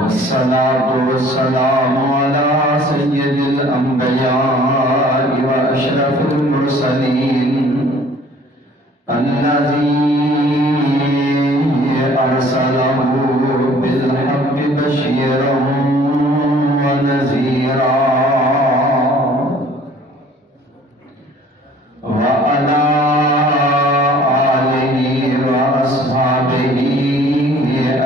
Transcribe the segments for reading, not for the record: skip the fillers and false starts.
والصلاة والسلام على سيد الأنبياء وأشرف المرسلين الذي أرسله بالحق بشيرا ونذيرا وعلى آله وأصحابه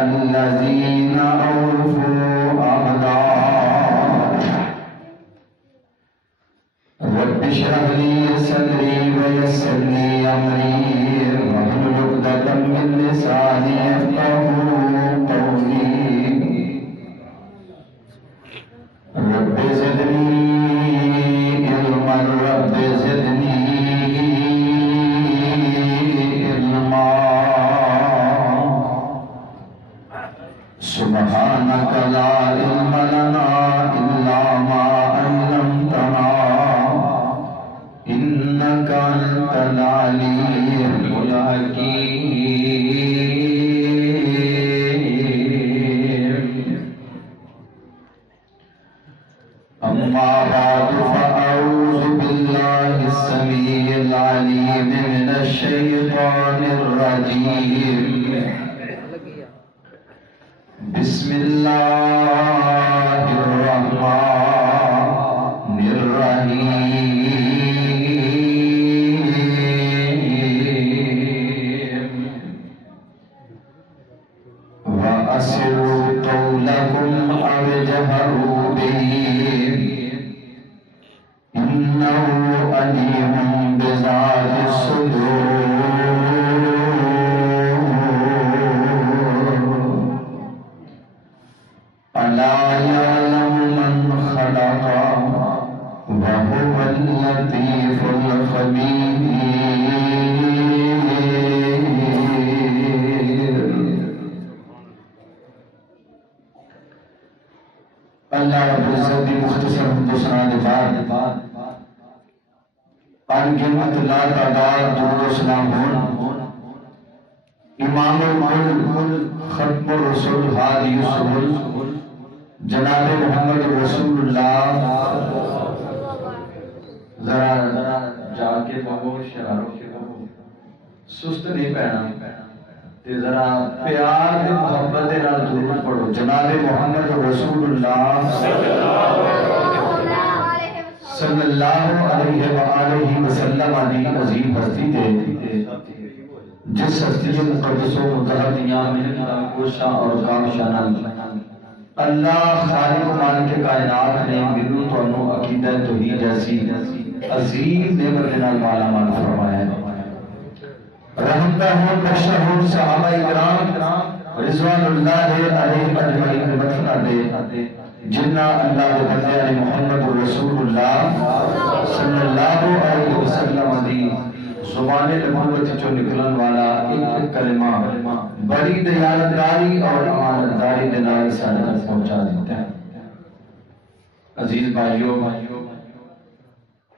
الذين أوفوا عهدا رب اشرح لي صدري ويسر لي أمري واحلل عقدة من لساني يفقهوا قولي رب زدني علما رب زدني علما سبحانك لا علم لنا إلا ما علمتنا إنك أنت العليم الحكيم أما بعد فأعوذ بالله السميع العليم من الشيطان الرجيم بسم الله الرحمن الرحيم وأسروا قولكم أو اجهروا به إنه عليم بذات الصدور ألا يعلم من خلق وهو اللطيف الخبير اللہ رب العزت دی مختصر دوسران بعد ان گنت لا تعداد درود و سلام ہون امام الملک ختم الرسول ہادی السبل جناب محمد رسول اللہ ذرا جا کے بابو شراروں کے بابو سست نہیں پہنا تے ذرا پیار دے محبت دے نال درود پڑھو جناب محمد رسول اللہ صلی اللہ علیہ وآلہ وسلم علی عظیم ہستی دے جس ہستی مقدس و متحدیاں میں کوشاں اور کامشاں اللہ خالق مالک کائنات نے منو تو انو عقیدہ توحید جیسی عظیم نعمت نال مالا مال فرمایا ہے رحمتہ ہوں بخشہ ہوں صحابہ اکرام رضوان اللہ علیہ اجمعین مدفنہ دے جنہ اللہ و بندے علی محمد رسول اللہ صلی اللہ علیہ وسلم دی زبان نبوت جو نکلن والا ایک کلمہ بڑی دیانتداری اور امانتداری دلائی سادت پہنچا دیتا ہے عزیز بھائیو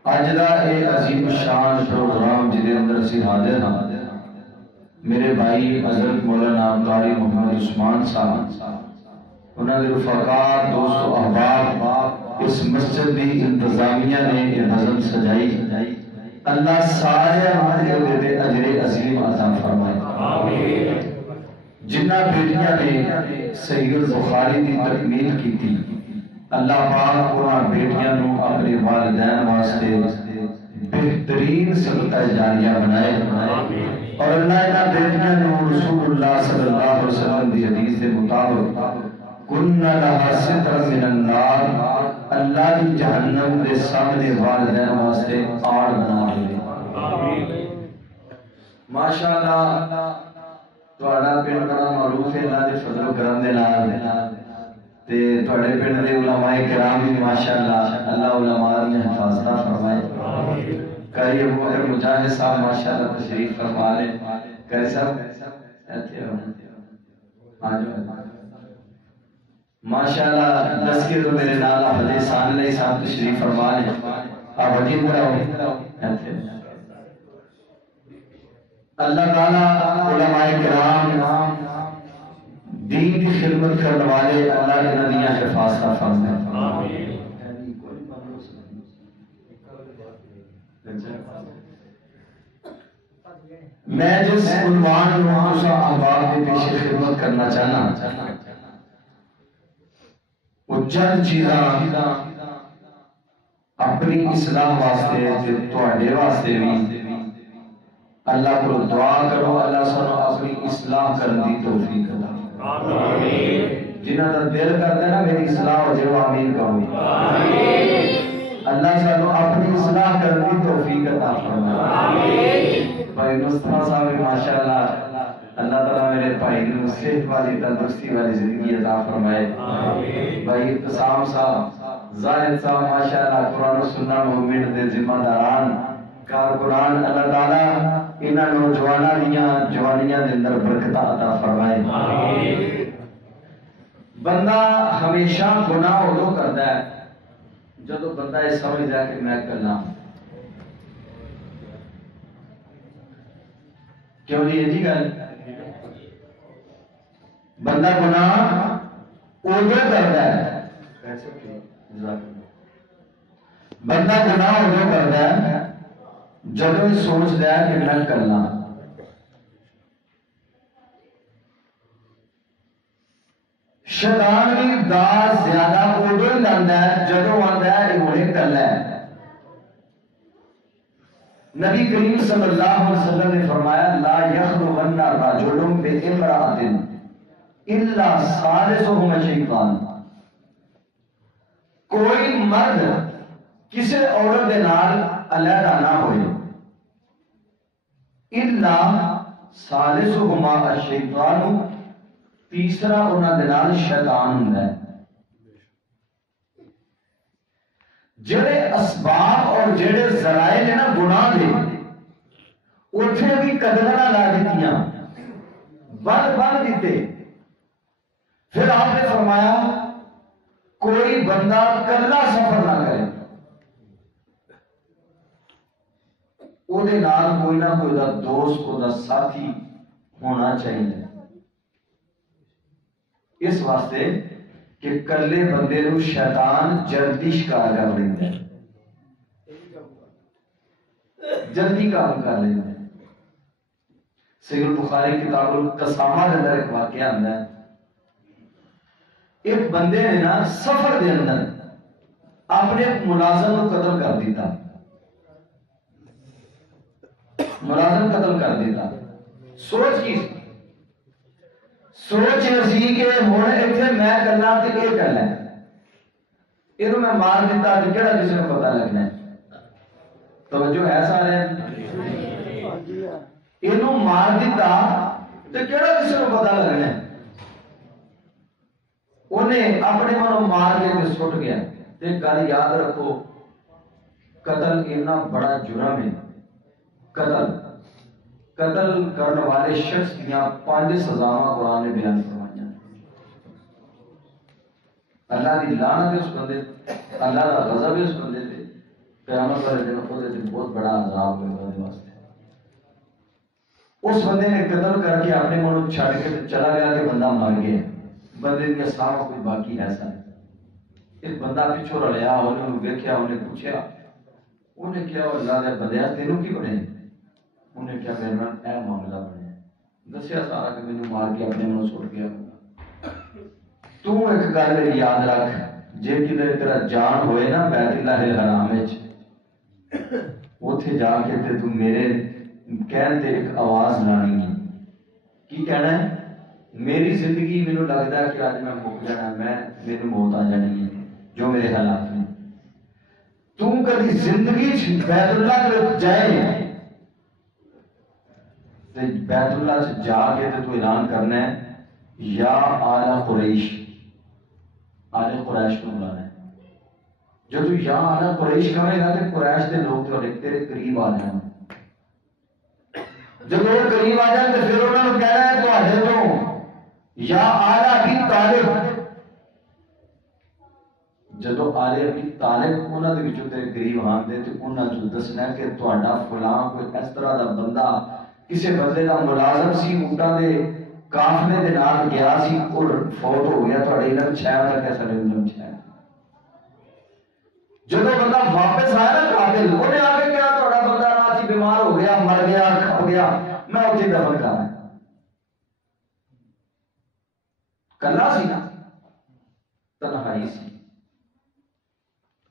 آج دا اے عظیم شان پروگرام جدے اندر سی حاضر ہاں میرے بھائی حضرت مولانا قاری محمد عثمان صاحب انہوں نے رفقات دوست و احباب اس مسجد دی انتظامیہ نے یہ نظم سجائی اللہ سارے ہمارے دے اجر عظیم عطا فرمائے جنہ بیٹیاں نے صحیح البخاری دی تکمیل کی تھی اللہ پاک قرآن بیٹیاں نو اپنے والدین واسطے بہترین صدقہ جاریہ بنائے اور اللہ انہا بیٹیاں نو رسول اللہ صلی اللہ علیہ وسلم دی حدیث دے مطابق کننا لہا ستر من النار اللہ کی جہنم دے سامنے والدین واسطے آڑ بنا لے ماشاءاللہ توڑا پینڈ بڑا معروف ہے اللہ دے فضل و کرم دے نال تے توڑے پینڈ دے علماء کرام بھی ماشاءاللہ اللہ علماء نے حفاظتہ فرمائے قاری ابو بکر مجاہد صاحب ماشاءاللہ تشریف فرما لے قاری صاحب ماشاءاللہ دس کے تو میرے نالا حدیث آن علیہ صاحب تشریف فرما لے آپ عجیب اللہ تعالیٰ علماء کرام دین کی خدمت کرنے والے اللہ کے نبیاں حفاظت فرمائے. میں جس عنوان میں احباب کے پیچھے خدمت کرنا چاہنا وہ چند چیزاں اپنی اصلاح واسطے تواڈے واسطے بھی اللہ کو دعا کرو اللہ سانو اپنی اصلاح کرنے دی توفیق عطا آمین. جنہاں دا دل کرتا ہے نا میری اصلاح ہو جائے آمین کہو آمین. اللہ سانو اپنی اصلاح کرنے دی توفیق عطا فرمائے آمین. بھائی مصطفیٰ صاحب ماشاءاللہ اللہ تعالیٰ میرے بھائی کو صحت والی تندرستی والی زندگی عطا فرمائے آمین. بھائی ابتسام صاحب زاہد صاحب ماشاءاللہ قرآن و سنت موومنٹ دے ذمہ داران کارکنان اللہ تعالیٰ انہاں نوجواناں دیاں جوانیاں دے اندر برکت عطا فرمائے آمین. بندہ ہمیشہ گناہ ادو کرتا ہے جدو بندہ یہ سمجھدا کہ میں کرنا کیوں نہیں یہ گل بندہ گناہ ادو کرتا ہے بندہ گناہ ادو کرتا ہے جب سوچتا ہے کہ میں کرنا. شیطان کی دار زیادہ ادو لاتا ہے جب آتا ہے یہ ہوں کرنا ہے. نبی کریم صلی اللہ علیہ وسلم نے فرمایا لا یخلون رجل بامرأۃ الا ثالثہما شیطان. کوئی مرد کسی عورت دے نال علیحدہ نہ ہوئے الا ثالثہما الشیطان تیسرا انہاں دے نال شیطان ہوندا ہے. جڑے اسباب اور جڑے ذرائع نے نا گناہ دے اتھے بھی قدماں لا دتیاں بن دیتے. پھر آپ نے فرمایا کوئی بندہ کلا سفر نہ کرے او دے نال کوئی نہ کوئی دا دوست کو دا ساتھی ہونا چاہیے. اس واسطے کہ کلے بندے نو شیطان جلدی شکار کر لیتا ہے جلدی کام کر لیتا ہے. صحیح البخاری کتاب القسامہ کے اندر ایک واقعہ آتا ہے. ایک بندے نے نا سفر دے اندر اپنے ملازم کو قتل کر دیتا. ملازم قتل کر دیتا. سوچ کی سوچ سی کہ ہوں اتنے میں کرنا تو یہ کرنا ہے یہ میں مار دیتا تو کہڑا کسی کو پتا لگنا ہے. توجہ ہے سارے یہ مار دیتا تو کہڑا کسی کو پتا لگنا ہے. انہیں اپنے منوں مار کے سٹ گیا. گل یاد رکھو قتل اتنا بڑا جرم ہے. قتل کرنے والے شخص دیاں 5 سزاواں قرآن نے بیان فرمائی. اللہ دی لعنت اس بندے اللہ دا غضب اس بندے تے قیامت والے دن خود تے بہت بڑا عذاب ہوگا اس واسطے. اس بندے نے قتل کر کے اپنے منوں چھڑ کے چلا گیا کہ بندہ مر گیا. بندے دی سارا کوئی باقی ایسا ہے. ایک بندہ پیچھے رلیا انہوں ویکھیا انہیں پوچھا انہیں کیا اللہ دے بندیا تینوں کی بنے. انہیں کیا میرے نال اے معاملہ بنیا دسیا سارا کہ مینوں مار کے اپنے منوں سٹ گیا. تو ایک گل میری یاد رکھ جے کدھر تیرا جان ہوئے نا بیت اللہ الحرام وچ اوتھے جا کے تے تو میرے کہن تے ایک آواز لانی ہے. کی کہنا ہے میری زندگی مینوں لگدا ہے کہ اج میں مک جانا میں میری موت آ جانی ہے جو میرے حالات نے. تو کبھی زندگی بیت اللہ کے جائے بیت اللہ سے جا کے تو اعلان کرنا ہے یا آل قریش آل قریش کو بلانا ہے. جو تو یا آل قریش کہے گا کہ قریش کے لوگ تو تیرے قریب آ جائیں. جب وہ قریب آ جائیں تو پھر انہوں نے کہنا ہے تو آجے تو یا آل ابی طالب جدو آلے ابی طالب انہاں دے وچوں تیرے قریب آندے تے انہاں جو دسنا کہ تہاڈا فلاں کوئی اس طرح دا بندہ کسے بندے دا ملازم سی اونٹاں دے قافلے دے نال گیا سی اور فوت ہو گیا، تہاڈے علم چھایا دا کیسا علم چھایا؟ جدو بندہ واپس آیا نا قاتل انہیں آ کے کیا تہاڈا بندہ رات ہی بیمار ہو گیا، مر گیا، کھپ گیا، میں اتنے دفن کرنا کلا سی نا، تنہائی سی۔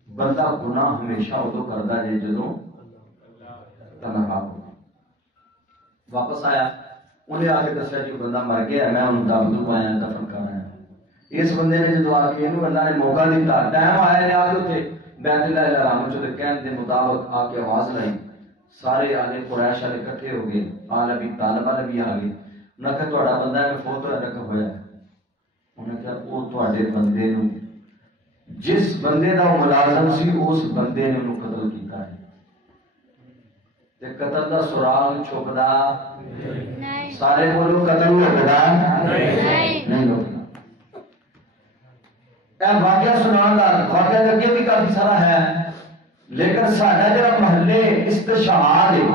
بندہ گناہ ہمیشہ ادو کرتا ہے جدو تنہا ہو۔ واپس آیا انہیں آ کے دسیا جی بندہ مر گیا، میں انہوں دبدو پایا دفن کرایا۔ اس بندے نے جدو آ کے یہ اللہ نے موقع دیتا، ٹائم آیا نے آ کے اتنے بیت اللہ الحرام جو کہنے کے مطابق آ کے آواز لائی، سارے آلے قریش والے کٹھے ہو گئے، آل ابی طالب والے بھی آ گئے۔ انہوں نے کہا تہاڈا بندہ ہے فوت ہوا رکھ ہویا ہے۔ انہوں نے کہا وہ تہاڈے بندے نو جس بندے دا ملازم سی اس بندے نے انہوں قتل کیتا ہے، تے قتل دا سراغ چھپدا نہیں، سارے بولو قتل لگدا نہیں لگدا۔ اے واقعہ سنان دا واقعہ لگے بھی کافی سارا ہے، لیکن ساڈا جڑا محلے استشہاد ہے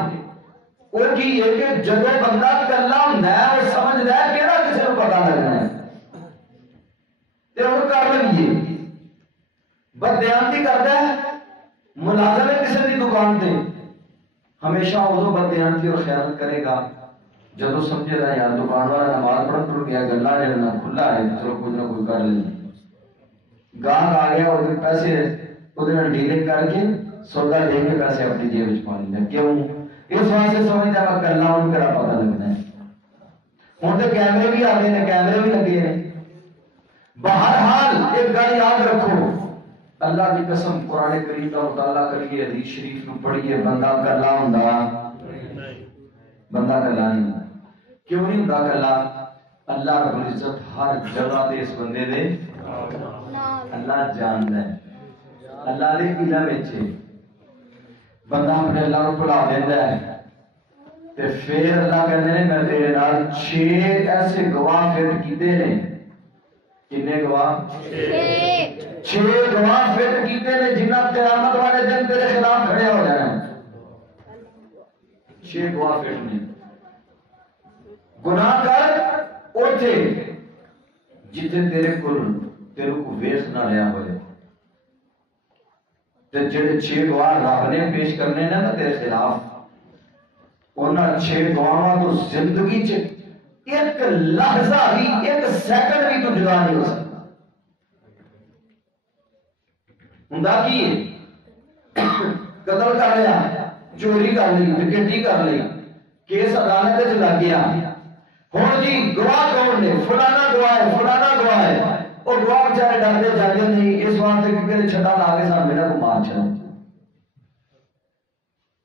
وہ کی ہے کہ جدو بندہ کلا ہوندا ہے وہ سمجھدا ہے کیڑا کسی کو پتہ لگنا ہے تے وہ کر لئیے، بددیانتی کرتا ہے، ملازم ہے کسی دی دکان تے، ہمیشہ ادو بددیانتی اور خیانت کرے گا جدو سمجھے گا یار دکان والا نماز پڑھ ٹر گیا، گلا جڑنا کھلا ہے چلو کچھ نہ کچھ کر لیں، گاہک آ گیا وہ پیسے وہ ڈیلنگ کر کے سودا دے کے پیسے اپنی جیب میں پا لیں، کیوں اس واسطے سمجھتا ہے کلا ان کا پتا لگنا ہے۔ ہوں تو کیمرے بھی آ گئے ہیں، کیمرے بھی لگے ہیں۔ بہرحال ایک گل یاد رکھو، اللہ کی قسم قرآن کریم کا مطالعہ کریے، حدیث شریف کو پڑھیے، بندہ کلا ہوندا بندہ کلا نہیں ہوندا۔ کیوں نہیں ہوندا کلا؟ اللہ رب العزت ہر جگہ تے اس بندے دے اللہ جاندا ہے، اللہ دے علم وچ بندہ اپنے اللہ کو بلا دیندا ہے تے پھر اللہ کہندے نے میں تیرے نال 6 ایسے گواہ فٹ کیتے نے، کتنے گواہ؟ 6 گواہ فٹ کیتے نے جنہاں قیامت والے دن تیرے خلاف کھڑے ہو جانا ہے۔ 6 گواہ فٹ نے، گناہ کر اوتھے جتھے تیرے کو ویخ نہ رہا ہوئے، تے جڑے 6 گواہ رب نے پیش کرنے نا تیرے خلاف، انہاں 6 گواہاں تو زندگی چ ایک لحظہ بھی ایک سیکنڈ بھی تو جدا نہیں ہو سکتا۔ ہوندا کی ہے؟ قتل کر لیا، چوری کر لی، ڈکیتی کر لی، کیس عدالت وچ لگ گیا، ہن جی گواہ کون نے؟ فلانا گواہ ہے، فلانا گواہ ہے، اور گواہ بیچارے ڈرتے جاتے نہیں اس واسطے کہ چھٹا لا کے سامنے میرا کو مار چڑھا۔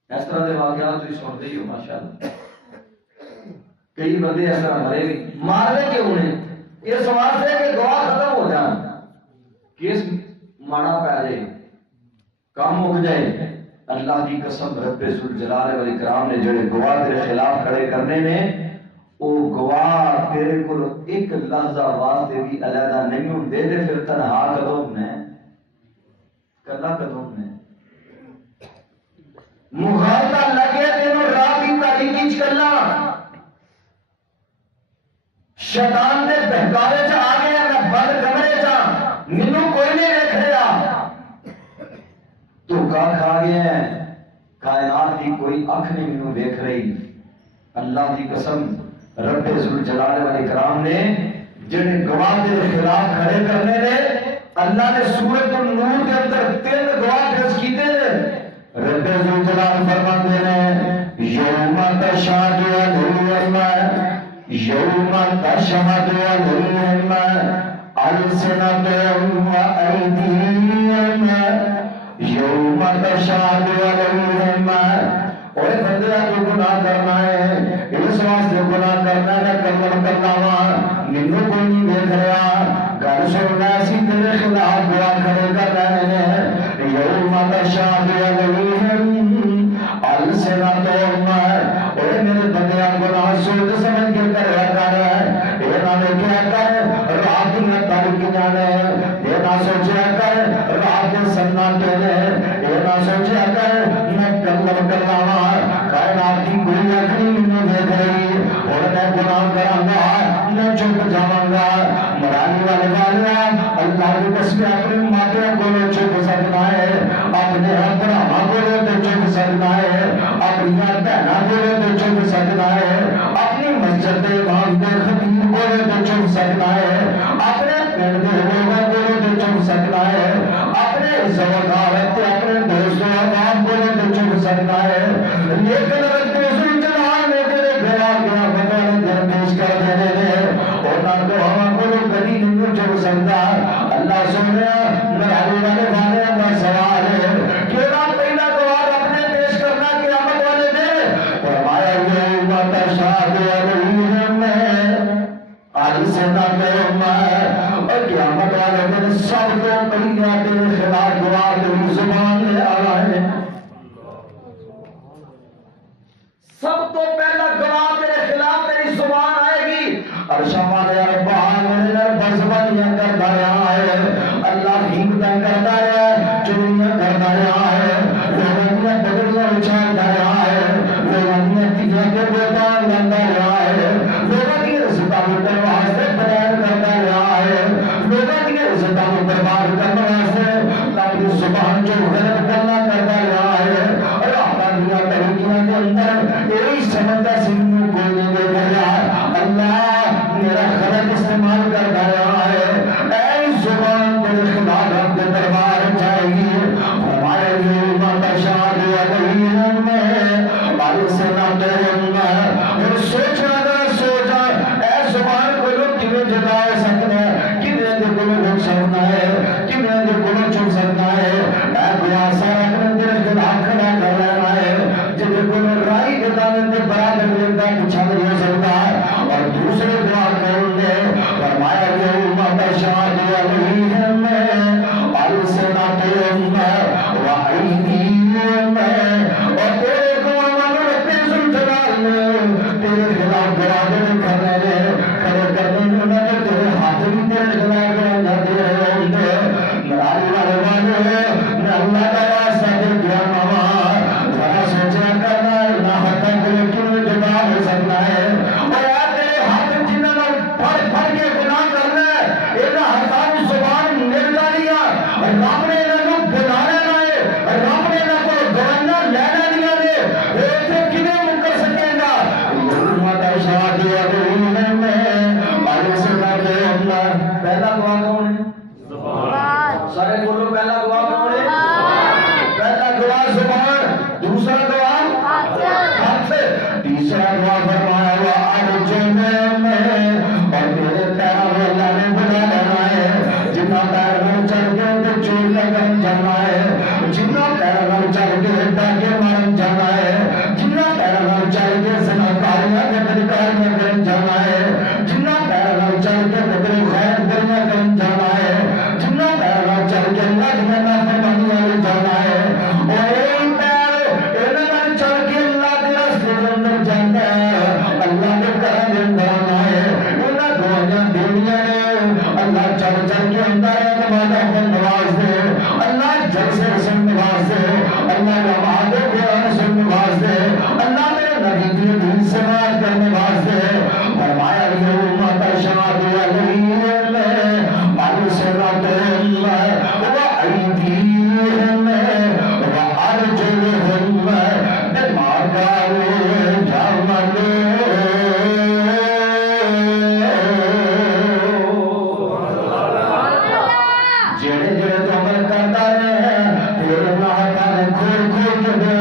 اس طرح کے واقعات تھی سنتے ہی ہو ماشاءاللہ، کئی بندے اس طرح مرے بھی، مارے کیوں نے؟ اس واسطے کہ گواہ ختم ہو جان، کیس ماڑا پہ جائے، کام مک جائے۔ اللہ کی قسم رب ذوالجلال والاکرام نے جڑے گواہ تیرے خلاف کھڑے کرنے نے، او گواہ تیرے کو ایک لحظہ واسطے بھی علیحدہ نہیں ہوں دے دے، پھر تنہا قدم میں کلا قدم میں مغالطہ لگے تینوں راہ کی تاریکی چکلنا، شیطان دے بہکاوے چ آ گیا، میں بند کمرے چا مینوں کوئی نہیں دیکھ رہا، تو کا کھا گیا ہے، کائنات کی کوئی اکھ نہیں مینوں دیکھ رہی۔ اللہ کی قسم رب ذوالجلال والاکرام نے جڑے گواہ کے خلاف کھڑے کرنے نے، اللہ نے سورۃ النور کے اندر 3 گواہ پیش کیتے ہیں۔ رب ذوالجلال فرماتے ہیں یوم تشہد علیہم یوم تشہد علیہم السنتہم وایدیہم یوم تشہد علیہم۔ اور بندے جو گناہ کرنا ہے اس واسطے گناہ کرنا ہے قتل کرنا وا مینوں کوئی نہیں دیکھ رہا، گل سننا سی تیرے خلاف گواہ کھڑے کر رہے ہیں۔ یوم تشہد علیہم السنتہم، اور میرے بندیاں گناہ سوچ سمجھ کے کریا کر، یہ نہ دیکھا کر رات میں تڑک جانے، یہ نہ سوچا کر گا میں چپ جاؤں گا مرانی والے والا اللہ کی قسم اپنے ماتے کو چپ سکنا ہے اپنے برہما کو چپ سکنا ہے اپنی بہنا کو چپ سکنا ہے اپنی مسجد امام خطیب کو چپ سکنا ہے اپنے پنڈ کے لوگوں کو چپ سکنا ہے اپنے زوجات اپنے دوستوں عوام کو چپ سکنا ہے لیکن اگر دوسری جہان میں تیرے گھر گیا بتا درپیش کر دینے دے اور نہ تو ہم کو کبھی نہیں چپ سکتا اللہ سونے مرحبی والے بھانے کا سوال ہے کیوں نہ پہلا دوار اپنے پیش کرنا قیامت والے دن فرمایا یوم تشہد علیہم آج سے نہ کرم اور قیامت والے دن سب کو پہلے تیرے خلاف گواہ تیری زبان لے آئے سب تو پہلا گواہ تیرے خلاف تیری زبان آئے گی عرشہ والے اربعان میرے بزبانیاں کرتا رہا ہے اللہ حکمتاں کرتا ہے چوریاں کرتا رہا ہے لوگانیاں بگڑیاں اچھالتا رہا ہے لوگانیاں تیجا کے بیدان لندہ رہا ہے لوگانیاں رسطہ میں دروازے سے بیان کرتا رہا ہے لوگانیاں رسطہ میں برباد کرنا سے تاکہ زبان جو غلط کرنا کرتا رہا ہے اور آقانیاں طریقیاں کے اندر ایک سمندہ سنوں کو نہیں دے گیا اللہ میرا خلق استعمال کرتا رہا ہے اے زبان تیرے خلاف رب کے دربار جائے گی فرمایا یوم تشہد علیہم بارے سے نہ کرم اور سوچا اے زبان کو لوگ کیوں جدا سکتا ہے کتنے دے کو لوگ سکتا ہے کتنے دے کو لوگ چھوڑ سکتا ہے اے گیا سارا کرن تیرے خلاف کھڑا کر رہا ہے جب کو لوگ رائی جتانے تے برابر لیتا پچھا نہیں ہو سکتا اور دوسرے دعا کریں گے فرمایا یوم تشہد علیہم ألسنتهم وأيديهم اور تیرے قواموں ربی ذوالجلال نے تیرے خلاف برابر کرنے میں تیرے ہاتھ بھی تیرے خلاف جاتے ہیں مراری والے والے میں اللہ کا واسطہ دے دیا ماما ذرا سوچا کرنا ہے نہ ہوتا کہ کیوں جدا ہو سکتا ہے اور یاد تیرے ہاتھ جنہوں نے پھڑ کے گناہ کرنا ہے ایک ہزار زبان مل جائے رب نے انہوں بنانے لائے رب نے انہوں کو گوانا لینا دیا دے ایسے کنہیں مکر سکے گا یوم تشہد علیہم ألسنتهم پہلا گواہ کون ہے سارے بولو پہلا گواہ کون ہے پہلا گواہ زبان دوسرا گواہ ہاتھ سے تیسرا گواہ فرمایا ہوا ارجلہم اور میرے پیروں میں اللہ نے بنا لینا ہے جنہ پیر میں چل کے تو چور لگن جانا ہے جنہ پیر میں چل کے ڈاکے مارن جانا ہے جنہ پیر میں چل کے زناکاریاں کے بدکاریاں کرن جانا ہے جنہ پیر میں چل کے بدل خیر کریاں کرن جانا ہے جنہ پیر میں چل کے اللہ دیا نافرمانیاں لے جانا ہے اور ایک پیر انہوں نے چل کے اللہ کے راستے کے اندر جانا ہے اللہ کے کرم کے اندر آنا ہے انہوں دعائیاں دیویاں نے اللہ چل کے اندر ہے نمازہ کو نواز دے اللہ جلسے رسم نواز دے اللہ نمازے بیان رسم نواز دے اللہ میرے نبی کی دین سے بات کر نواز دے فرمایا یوم تشہد علیہم ألسنتهم وأيديهم وأرجلهم بما كانوا يعملون جڑے جڑے تو عمل کرتا ہے پھر اللہ تعالی کھول کھول کے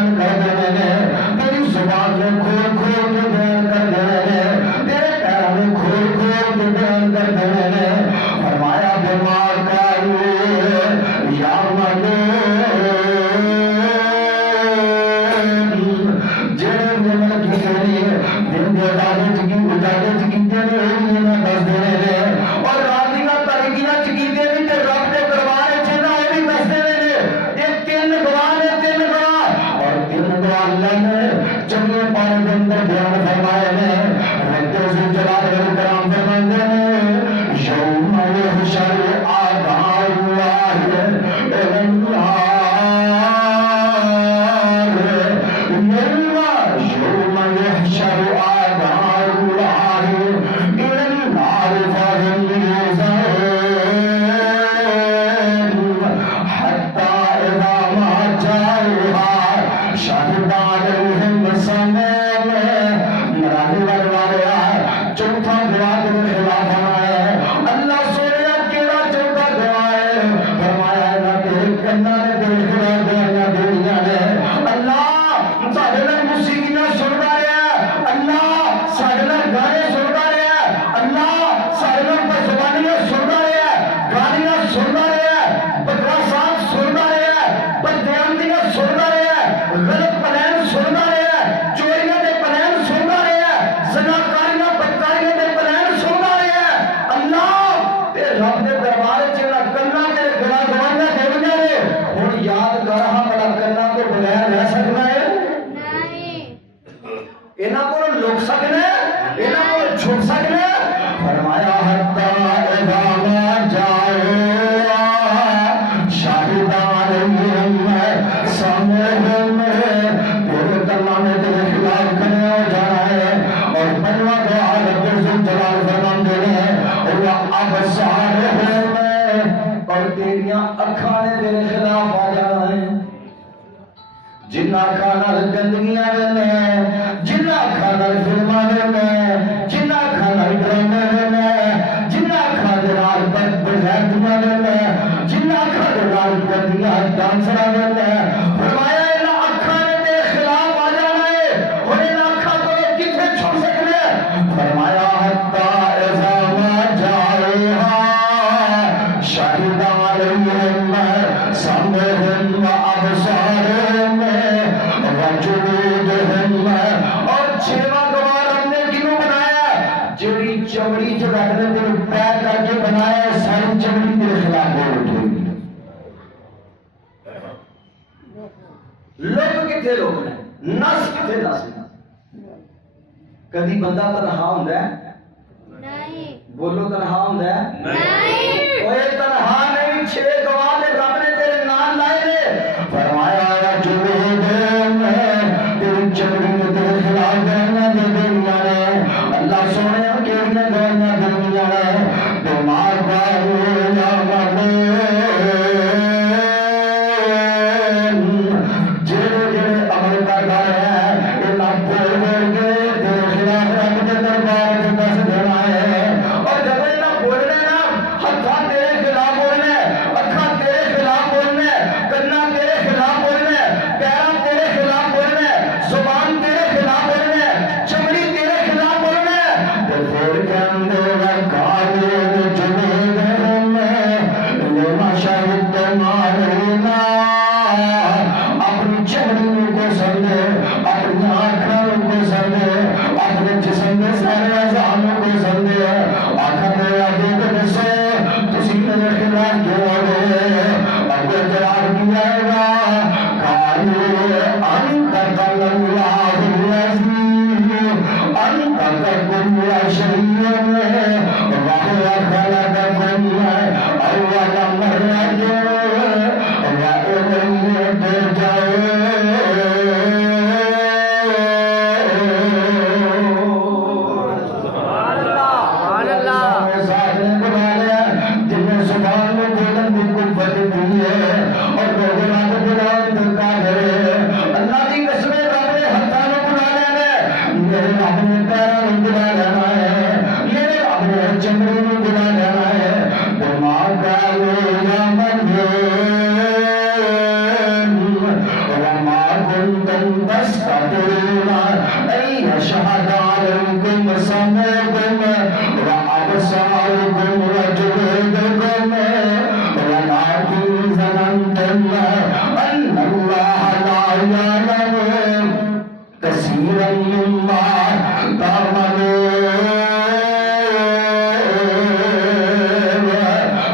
جنہ کھانا گندگیاں نے جنہ کھانا فلماں نے جنہ کھانا ڈرامے نے جنہ کھانے نال بغیرتیاں نے جنہ کھانے نال گندیاں ڈانسراں نے فرمایا انہاں اکھاں دے خلاف آ جانا ہے اور انہاں اکھاں تو کتنے چھڑ سکنے فرمایا حتا اذا ما جاءها شاہد علیہم سمعہم وابصارہم وجلودہم اور چھواں گوار ہم نے کیوں بنایا جڑی چمڑی جو رکھنے دل پیر کر کے بنایا ساری چمڑی کے خلاف بول اٹھے گی لوگ کتنے لوگ ہیں نس کتنے نس کدی بندہ تنہا ہوتا ہے بولو تنہا ہوتا ہے کوئی تنہا نہیں چھ گواہ نے رب نے تیرے نام لائے نے فرمایا جلودہم تیری چمڑی میں تیرے خلاف گہنا دے دنیا نے اللہ سونے کیڑیاں گہنا دے دنیا نے بیمار بارو یا جڑے جڑے عمل کر رہے ہیں انہاں بول بول کے تیرے خلاف رب کے دربار میں دس دینا ہے اور جب انہاں بولنے نا ہتھاں تیرے خلاف بولنے اکھاں تیرے خلاف بولنے کنا تیرے خلاف بولنے پیراں تیرے خلاف بولنے زبان تیرے خلاف بولنے چمڑی تیرے خلاف بولنے تے پھر کہندے وقالوا لجلودہم لما شہدتم علینا اپنی چمڑی کو سمجھے اپنی آنکھوں کو سمجھے اپنے جسم کے سارے اعضاء کو سمجھے آنکھوں میں آگے کرنے سے تسی میرے خلاف کیوں آ گئے اگر جواب دیا گا قالوا انت اللہ العظیم انت كل شيء وهو خلقكم اول مرة وإليه ترجعون سبحان اللہ ساتھ نے بنا لیا جن میں سبحان میں بولن بھی قوت دی ہے اور لوگوں نے بلان دلتا ہے اللہ کی قسمیں رب نے ہتھاں نوں بنا لیا ہے میرے رب نے پیراں نوں بنا لینا ہے میرے رب نے چمڑی نوں بنا لینا ہے بما قالوا یا وما كنتم تستطيعون أن يشهد عليكم سمعكم وأبصاركم وجلودكم ولكن ظننتم أن الله لا يعلم كثيرا مما تعملون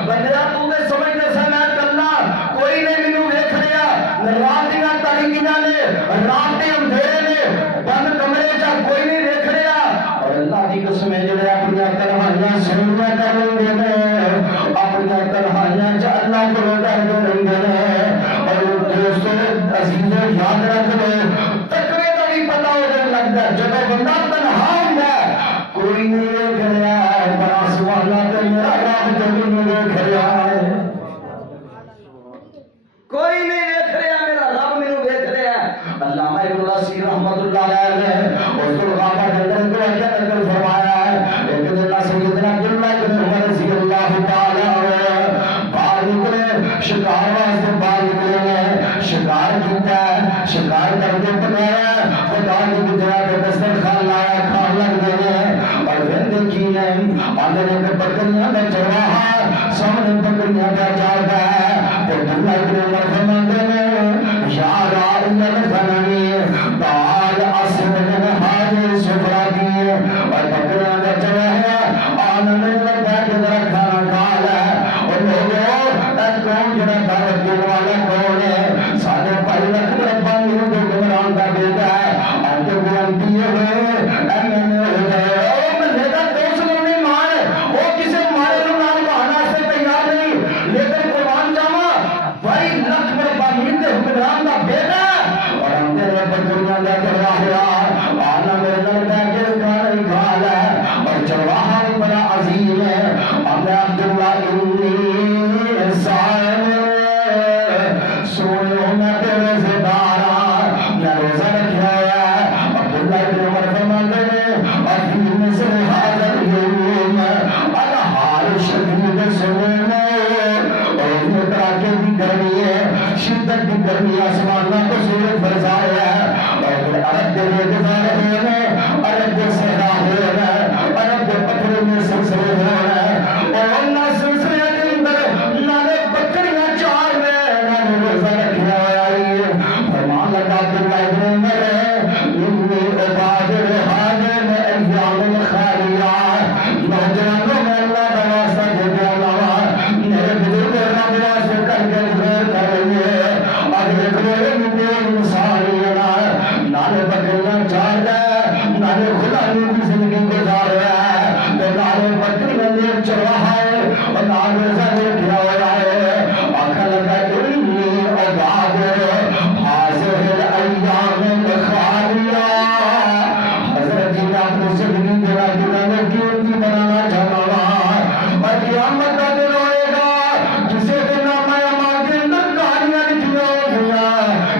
بندہ تو نے سمجھنا سنا کلا کوئی نے مینوں ویکھ لیا رات دیاں تاریکیاں نے رات دے اندھیرے نے بند کمرے چ کوئی نہیں ویکھ لیا اور اللہ کی قسم ہے جڑے اپنی تنہائیاں سننا کر لیں گے اپنی تنہائیاں چ اللہ کو ڈر کے رہندے نے اور دوستو عزیزو یاد رکھ لو تقوی دا بھی پتہ ہو لگدا ہے جب بندہ تنہا ہوندا ہے کوئی نہیں ویکھ رہا بڑا سوال تے میرا رب جب نہیں ویکھ رہا ہے کوئی نہیں ویکھ رہا میرا رب مینوں ویکھ رہا ہے علامہ ابن الاسیر رحمۃ اللہ علیہ نے اور ذوالغافر کے اندر کو کیا نقل فرمایا ہے ایک دن سیدنا عبداللہ بن عمر رضی اللہ تعالی عنہ باہر نکلے شکار واسطے باہر نکلے شکار کیتا ہے شکار کر کے پکایا خدا کی گجرات دسترخوان لایا کھان لگ گئے اور پھر دیکھی ہے آندے نے بکریاں کا چرواہا سامنے بکریاں کا چارتا ہے تو عبداللہ بن عمر فرماتے ہیں یا راعی الغنم تعال اصبغ هذه السفرة اور بکریاں کا چرواہا آنے میں لگتا ہے کہ ذرا کھانا کھا لے اور لوگوں کون جڑا دعوت دینے والا کون ہے سارے پہلے رکھ ربانی ہوں جو گمران کا بیٹا ہے اور جو گرانتی ہوئے ایم ہو گئے اور میں کا دوست نہیں مان وہ کسے مارے لوگ نام بہانا سے تیار نہیں لیکن قربان جاما بھائی لکھ ربانی دے حکمران کا بیٹا اور ہم نے بکریاں لے کر راہ آنا میرے لڑکا کے کھانا کھا لے اور چرواہا بڑا عظیم ہے اور میں عبداللہ سونے میں تیرے سے دارا آسمانہ کو سورج برسایا اور عرب کے گزار ہونا عرب کے صحرا ہونا عرب کے پتھروں میں سلسلے ہونا اور اللہ سلسلے کے اندر نالے بکریاں چار میں نالے روزہ رکھنے آئی فرمان لگا عبداللہ ابن عمر انی عبادر حاجر میں ایام خالیہ نوجوانوں میں اللہ کا واسطہ دے دیا میرے بزرگ رب واسطے کر کے گزر کر رہی ہے اگر کوئی مجھے انسانی نالے بکریاں چار گئے نالے غلامی کی زندگی گزار رہا ہے تو نالے بکریاں لے چرواہا ہے اور نالے زندگی کیا ہوا ہے آخر لگا انی عبادر حاضر الایام خالیہ حضرت جی نے اپنی زندگی دینا دینا میں کیوں کی بنانا چاہتا ہوں اور قیامت کا دن ہوئے گا کسی دن نامہ اعمال کے اندر کہانیاں لکھنا ہوگیا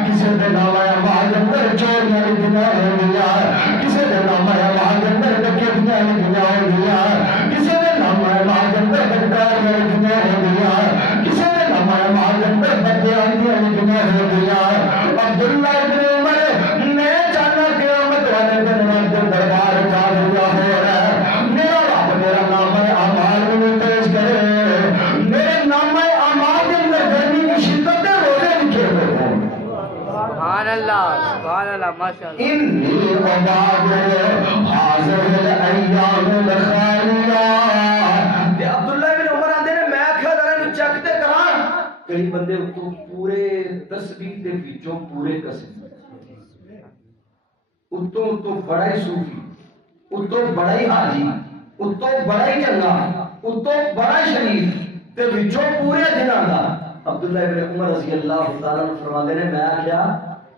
کسی دن نامہ اعمال کے اندر چوریاں لکھنا ہوگیا کسی دن نامہ اعمال کے اندر ڈکیتیاں لکھنا ہوگیا کسی دن نامہ اعمال کے اندر بدکاریاں لکھنا ہوگیا کسی دن نامہ اعمال کے اندر بدیانتیاں لکھنا ہوگیا عبداللہ ابن عمر میں جانا قیامت والے دن رب دربار کا دیا ہو رہا ہے میرا رب میرا نام اعمال میں پیش کرے میرے نام اعمال کے اندر گرمی کی شدت روزے لکھے ہوئے ہیں سبحان اللہ ماشاءاللہ انی عبادر حاضر الایام الخالیہ کہ عبداللہ بن عمر آندے نے میں کھا ذرا چیک تے کراں کئی بندے کو پورے تسبیح دے وچوں پورے قسم اتوں بڑا ہی صوفی اتوں بڑا ہی حاجی اتوں بڑا ہی چنگا اتوں بڑا ہی شریف تے وچوں پورے دناں دا عبداللہ ابن عمر رضی اللہ تعالیٰ عنہ فرماتے ہیں میں کیا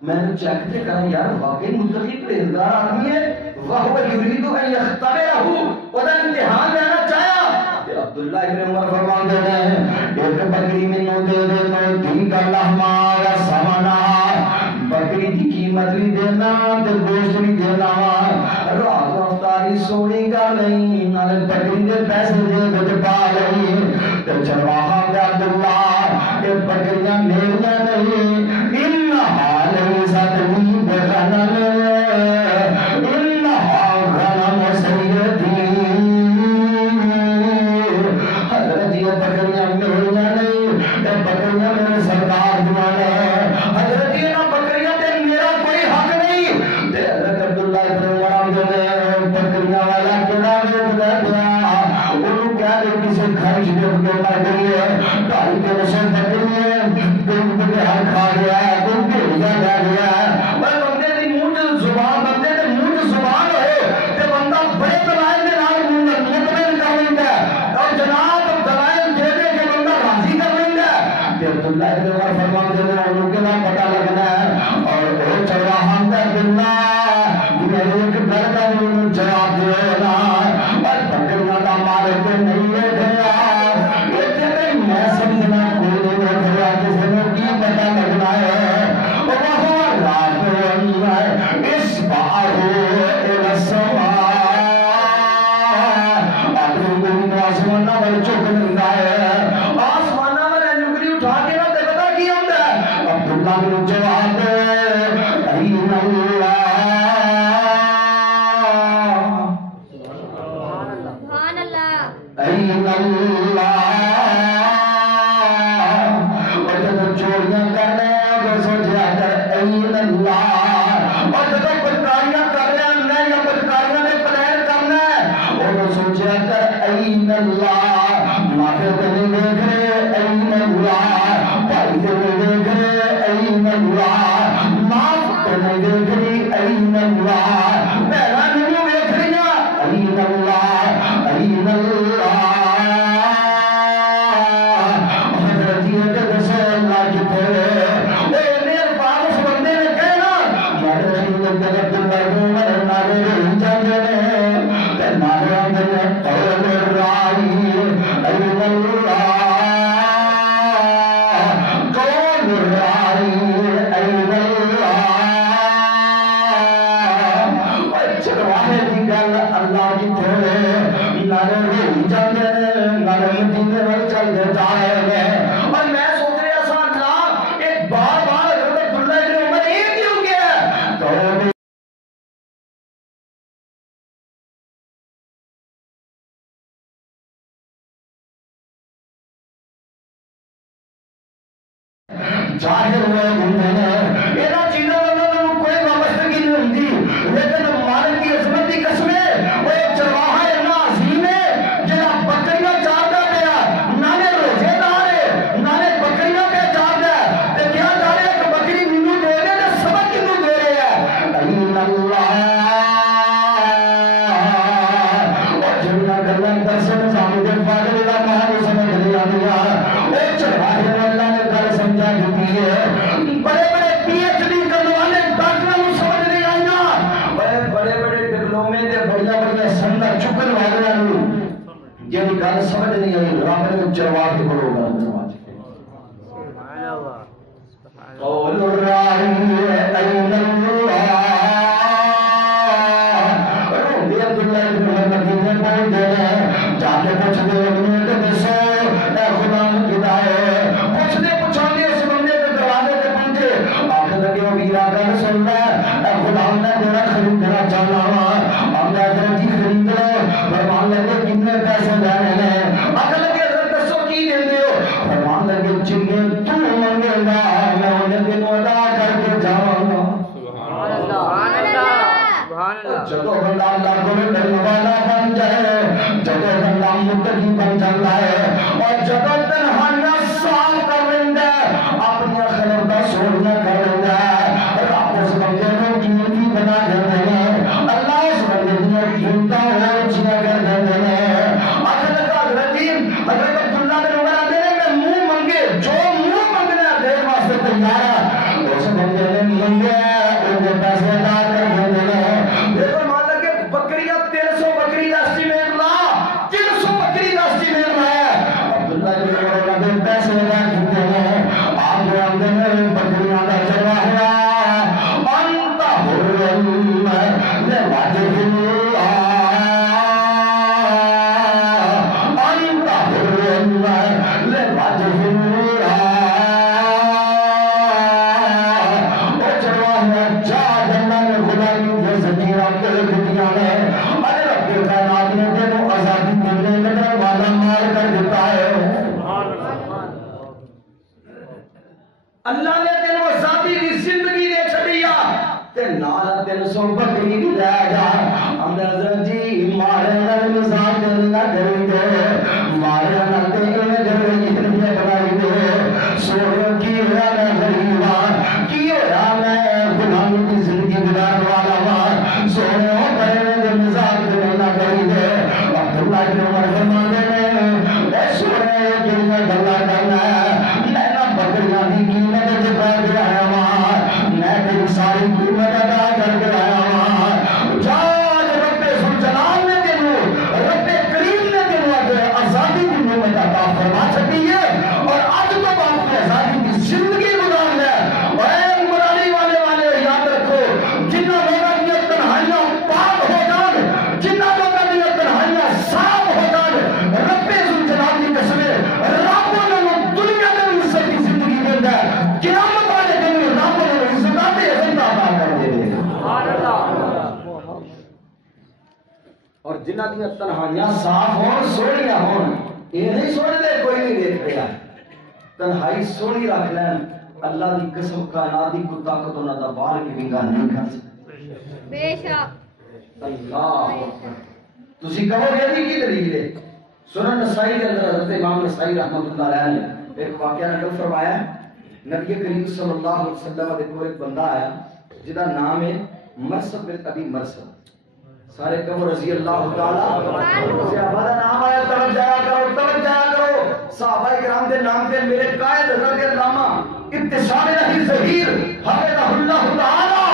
میں نے چیک تے کہا یار واقعی متقی پرہیزگار آدمی ہے وہو یرید ان یختبرہ وہ امتحان لینا چاہیا عبداللہ ابن عمر فرماتے ہیں ایک بکری میں نو دے دے تو دن کا لحمہ یا سمانا بکری کی قیمت بھی دینا تے گوشت بھی دینا رات افطاری سونے کا نہیں نالے بکری دے پیسے دے دے پا رہی تے چرواہا دے عبداللہ کہ بکریاں میریاں نہیں انہا لیست لی بغنم انہا غنم سیدی حضرت جی بکریاں میریاں نہیں تے بکریاں میرے سرکار دیوانے حضرت جی بکریاں تے میرا کوئی حق نہیں تے حضرت عبداللہ ابن عمر نے بکریاں والا کنا بتا دیا انہوں کیا دے کسی خرچ دے کے مر گئی ہے ڈائی کے رسول بکری ہے دن کے ہر کھا گیا ہے دن کے ہجا جا گیا ہے میں بندے دی منہ زبان بندے دے منہ زبان ہوئے تے بندہ بڑے دلائل دے نال منہ مطمئن کر لیندا ہے اور جناب دلائل دے دے کے بندہ راضی کر لیندا ہے تے عبداللہ ابن عمر فرماتے ہیں انہوں کے نام پتہ لگنا ہے اور وہ چرواہا کا دلہ میرے ایک گھر کا انہوں جواب دے نا اور بکریاں دا مارے پہ نہیں لے گیا یہ تیرے میں سمجھنا کوئی نہیں گیا کسی نے کی پتہ لگنا ہے وہاں رات اس باہو الاسما اپنی دنی آسمانہ بڑی چک لگنا ہے آسمانہ بڑی نکری اٹھا کے نہ پتا کی ہوتا ہے عبداللہ بن جواب دے این اللہ این اللہ اور جب چوریاں کرنے تو سوچیا کر این اللہ اور جب بدکاریاں کرنے نہیں یا بدکاریاں نے پلان کرنا اور سوچیا کر این اللہ مافے کو نہیں دیکھ رہے این اللہ بھائی کو نہیں دیکھ رہے این اللہ معاف کو نہیں دیکھ رہے ظاہر ہوئے گھومتے ہیں اینا چیزوں میں کوئی وابستگی نہیں ہوتی لیکن مالک کی عظمت کی قسمیں وہ ایک چرواہا اتنا عظیم ہے جنہا بکریاں چاہتا گیا نانے روزے دارے نانے بکریاں پہ چاہتا ہے تو کیا چاہ رہے کہ بکری منو دے رہے ہیں سبق کنو دے رہے ہیں این اللہ اور جنہا گلن درسن سامنے فاضل اللہ مہارو سمجھ لیا دیا ایک چرواہے اللہ نے گل سمجھا دیتی ہے بڑے بڑے پی ایچ ڈی کرنے والے ڈاکٹروں کو سمجھ نہیں آئینا بڑے بڑے ڈپلومے دے بڑیا بڑیا سندہ چکن والے آنو یہ گل سمجھ نہیں آئی رب نے چرواہ کے بڑھو گا قول الرائی این اللہ روندی عبداللہ ابن مدینہ پہنچ دے جاتے پوچھ دے انہیں تو دسو اے خدا مجدائے پوچھ دے پوچھانے اس بندے کے دروازے کے پہنچے آخر لگے وہ ویرا گھر سن رہا ہے اے خدا نے میرا خریدنا چاہنا ہوا ہم نے اگر جی خرید لو فرمان لگے کتنے پیسے جانے ہیں آخر لگے حضرت دسو کی دے دیو فرمان لگے چنگے تو منگے گا میں انہیں دن ادا کر کے جاؤں گا جدو بندہ اللہ کو ڈرنے والا بن جائے جدو بندہ متقی بن جاتا ہے اور جدو تنہائیاں صاف کر لیندہ اپنی خلقہ سوڑیاں کر لیندہ رب اس بندے کو قیمتی بنا دیتے ہیں اللہ اس بندے کو قیمتہ اور چیئے کر دیتے ہیں حضرت عبداللہ بن عمر آتے ہیں کہ منہ منگے جو منہ منگنا دیر واسطے تیار ہے اس بندے نے منگے انہیں پیسے ادا کر دیتے ہیں دیکھو مالا کہ بکریہ 300 بکری دستی میں لا 300 بکری دستی میں لا ہے عبداللہ بن عمر نے پیسے ادا کیتے ہیں آپ جو آتے ہیں بکریاں کا چلا ہوا انت حرم لواجہ اللہ انت حرم لواجہ اللہ او چلوا ہوا جا جنہ نے خدا کی یہ زنجیرہ کے لکھتیاں نے اے رب کائنات نے تینوں آزادی ملنے لگا والا مار کر دیتا ہے اللہ نے تینوں آزادی کی زندگی دے چھڑیا تے نالا 300 بکری بھی لے جا ہم نے حضرت جی مارے نال مزاج نہ کری دے مارے نال تے انہیں گھر یہ بنائی دے سوڑوں کی ہوا میں غریبا کی ہوا میں غلامی کی زندگی گزار والا مار سوڑوں کرنے دے مزاج نہ کری دے عبداللہ بن عمر فرماتے ہیں اے سوڑے جنہیں گلا کرنا ہے میں نہ بکریاں دی قیمت دے کر کے آیا مار میں تیری ساری قیمت ادا کر کے آیا مار جاج رب سلطان نے تینوں رب کریم نے تینوں آزادی کی نعمت عطا فرما چکی ہے اور آج تو باپ کی آزادی کی زندگی گزار لے اے عمرانی والے یاد رکھو جنہ لوگوں کی تنہائیاں پاک ہو جان جنہ لوگوں کی تنہائیاں صاف ہو جان رب سلطان کی قسمیں رب نے دنیا میں عزت کی زندگی دے دے قیامت والے دن میں رب نے عزت آتے عزت عطا کر دے دے اور جنہ دیا تنہائیاں صاف ہون سوڑیاں ہون یہ نہیں سوڑ دے کوئی نہیں دیکھ رہا تنہائی سوڑی رکھ لین اللہ دی قسم کائنات دی کو طاقت انہاں دا بار کی بھی گل نہیں کر سکتے بے شک اللہ تسی کہو گے بھی کی دلیل ہے سنن نسائی کے اندر حضرت امام نسائی رحمۃ اللہ علیہ نے ایک واقعہ نقل فرمایا نبی کریم صلی اللہ علیہ وسلم کے کو ایک بندہ آیا جدا نام ہے مرثد بن ابی مرثد سارے کہو رضی اللہ تعالی صحابہ دا نام آیا توجہ کرو صحابہ کرام دے نام تے میرے قائد حضرت علامہ ابتسام الہی ظہیر حفظہ اللہ تعالی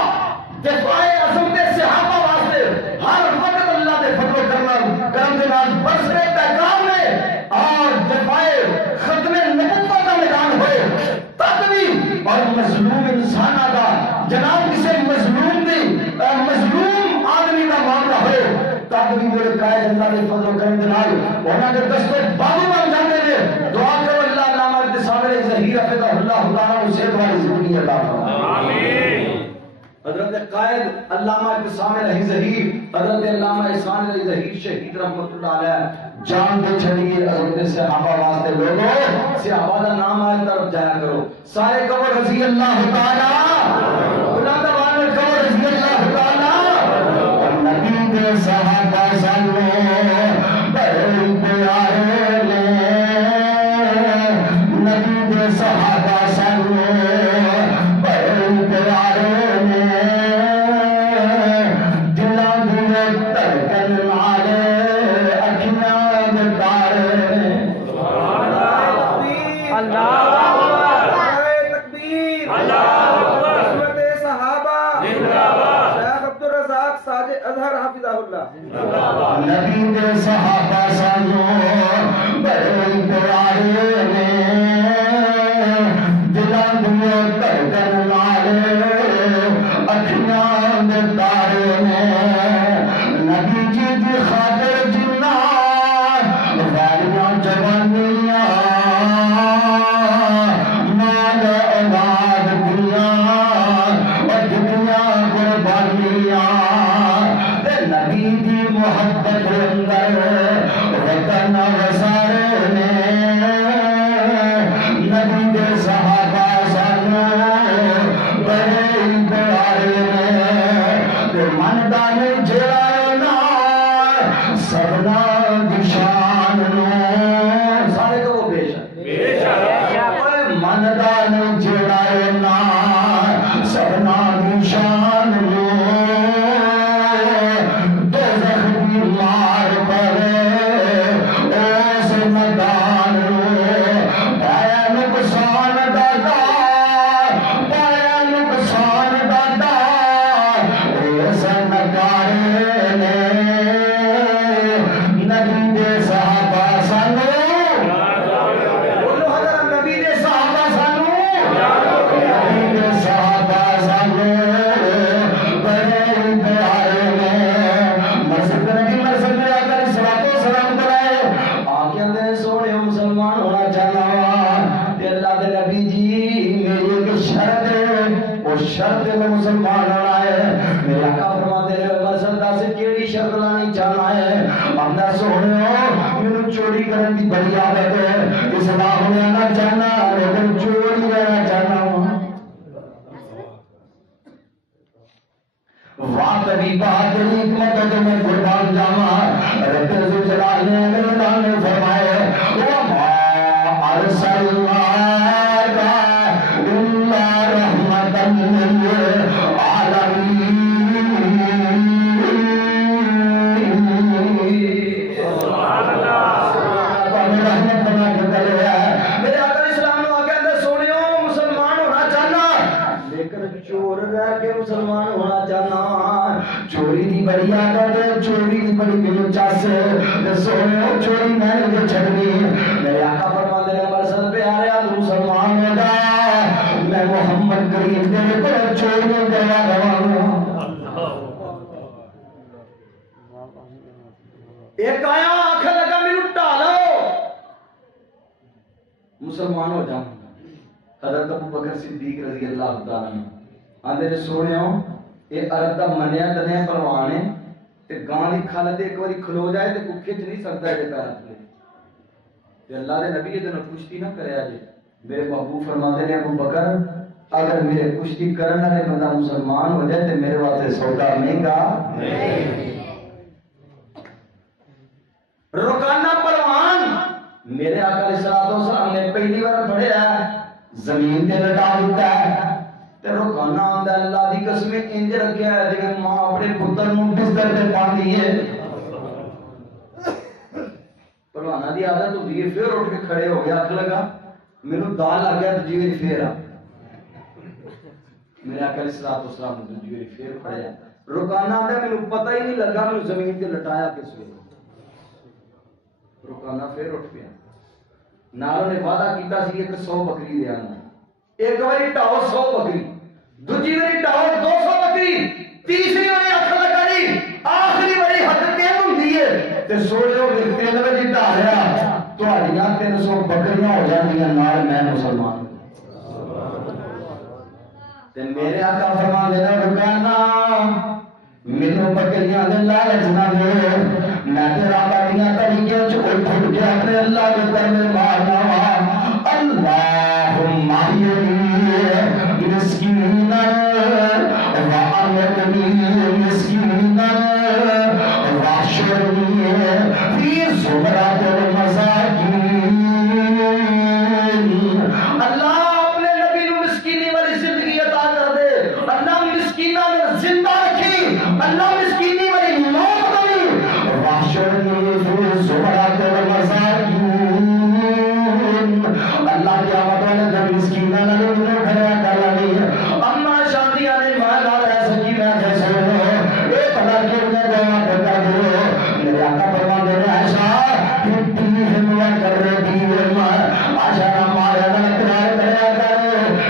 دفاع عظمت صحابہ واسطے ہر وقت اللہ دے فضل و کرم دے نال برسرے پیغام نے اور دفاع ختم نبوت کا میدان ہوئے تب بھی اور مظلوم انسان دا جناب کسی مظلوم آدمی کا معاملہ ہوئے تب بھی میرے قائد اللہ دے فضل و کرم دے نال انہاں دے دستے بابو بن جاندے نے دعا کرو اللہ علامہ ابتسام الہی ظہیر حفظہ اللہ تعالی کو صحت والی زندگی عطا فرمائے آمین حضرت قائد علامہ ابتسام الہی ظہیر، حضرت علامہ احسان الہی ظہیر شہید رحمۃ اللہ علیہ جان دے چھڑیے حضرت صحابہ واسطے لوگوں صحابہ دا نام آئے طرف جایا کرو سارے قبر رضی اللہ تعالی بلند آواز میں قبر رضی اللہ تعالی نبی دے صحابہ سانو بڑے پیارے نے نبی دے صحابہ سانو بڑے پیارے نے دلاں دی دھڑکن والے اکھیاں دے تارے اللہ تکبیر عظمت صحابہ شیخ عبدالرزاق ساجد اظہر حافظہ اللہ نبی دے صحابہ سانو بڑے پیارے نے دلاں دی دھڑکن والے اکھیاں دے تارے نے نبی جی دی خاطر جنہ والیاں جوانیاں مال اولاد دیاں اور دنیا قربانیاں تے نبی دی محبت اندر وطن وسارے نے نبی دے صحابہ سانو بڑے پیارے نے تے مندا نہیں جڑا نا سبنا دی شان نو سارے کو بے شک مندا نہیں جڑا نا سبنا دی شان نو دوزخ دی مار پڑے اس میدان نو پایا نقصان دادا پایا نقصان دادا اس نکارے نے نبی دے صحابہ سانو بولو حضرت نبی دے صحابہ سانو نبی دے صحابہ سانو بڑے پیارے نے مسجد نبی مسجد میں آ کر صلاۃ و سلام کرائے آنکھیں دے سونے مسلمان ہونا چاہنا تے اللہ دے نبی جی میری ایک شرط ہے وہ شرط میں مسلمان ہونا ہے میرے آقا فرماتے ہیں مسجد سے کیڑی شرط لانی چاہنا ہے اپنا سونے میں چوری کرنے کی بڑی عادت ہے اسلام میں آنا چاہنا لیکن چوری رہنا چاہنا ہوں واہ کبھی بات حکمت تو میں قربان جاواں رب ذوالجلال نے اللہ نے فرمایا وما ارسلناک الا رحمۃ للعالمین سبحان اللہ رحمت بنا کے چلے میرے آقا اسلام نے آگے اندر سونیو مسلمان ہونا چاہنا لیکن چور رہ کے مسلمان ہونا چاہنا چوری دی بڑی عادت ہے چوری دی بڑی مینوں چاس سونیو چوری میں نے چھڑنی میرے آقا فرماتے ہیں مرسل پیارے تو مسلمان ہو جا میں محمد کریم تیرے پر چوری کروا رہا ہوں ایک آیا آنکھ لگا مینوں ڈالو مسلمان ہو جاؤں حضرت ابو بکر صدیق رضی اللہ تعالیٰ عنہ آندے نے سونیو یہ عرب دا منیا تنیا پروانے تے گاں دی کھل تے ایک واری کھلو جائے تے کوئی کھچ نہیں سکتا ہے پیرا تھلے تے اللہ دے نبی یہ دن کشتی نہ کریا جے میرے محبوب فرماتے ہیں ابو بکر اگر میرے کشتی کرنے والے بندہ مسلمان ہو جائے تے میرے واسطے سودا مہنگا رکانہ پروان میرے آقا علیہ السلام نے پہلی بار پڑھیا زمین تے لٹا دیتا ہے تے رکانہ آندا اللہ دی قسم انج رکھیا ہے جے ماں اپنے پتر نوں بستر تے پاندی ہے پروانہ دی عادت ہوندی ہے پھر اٹھ کے کھڑے ہو گیا اکھ لگا مینوں دال لگ گیا تو جیویں پھر آ میرے آقا علیہ السلام نے جیویں پھر پڑھیا رکانہ آندا مینوں پتہ ہی نہیں لگا مینوں زمین تے لٹایا کس ویلے رکانہ پھر اٹھ گیا نالوں نے وعدہ کیتا سی کہ 100 بکری دے آنا ایک باری ٹاؤ 100 بکری دوسری باری ٹاؤ 200 بکری تیسری باری اکھ لگا دی آخری باری حد تے ہوندی ہے تے سوڑیو وچ 3 بجے ڈالیا تہاڈیاں 300 بکریاں ہو جاندیاں نال میں مسلمان تے میرے آقا فرما دینا رکانا مینوں بکریاں دے لالچ نہ دے میں تیرا بڑیاں طریقے چ اٹھ کے اپنے اللہ کے در میں مارنا وا اللہم احیینی مسکینا وامتنی مسکینا واحشرنی فی زمرۃ المساکین اللہ اپنے نبی نو مسکینی والی زندگی عطا کر دے اللہ مسکینہ نے زندہ رکھی اللہ مسکینی والی موت دی واحشرنی فی زمرۃ المساکین اللہ کیا مطلب ہے مسکینہ نے انہوں کھڑا کر لگی اما شادیاں نے مالا رہ سکی میں جیسے اے پڑھا کے انہیں دعا کرتا دو میرے آقا فرما دے رہے عائشہ پھٹی ہمیں کر رہی دی عائشہ نہ مارے نہ اقرار کریا کر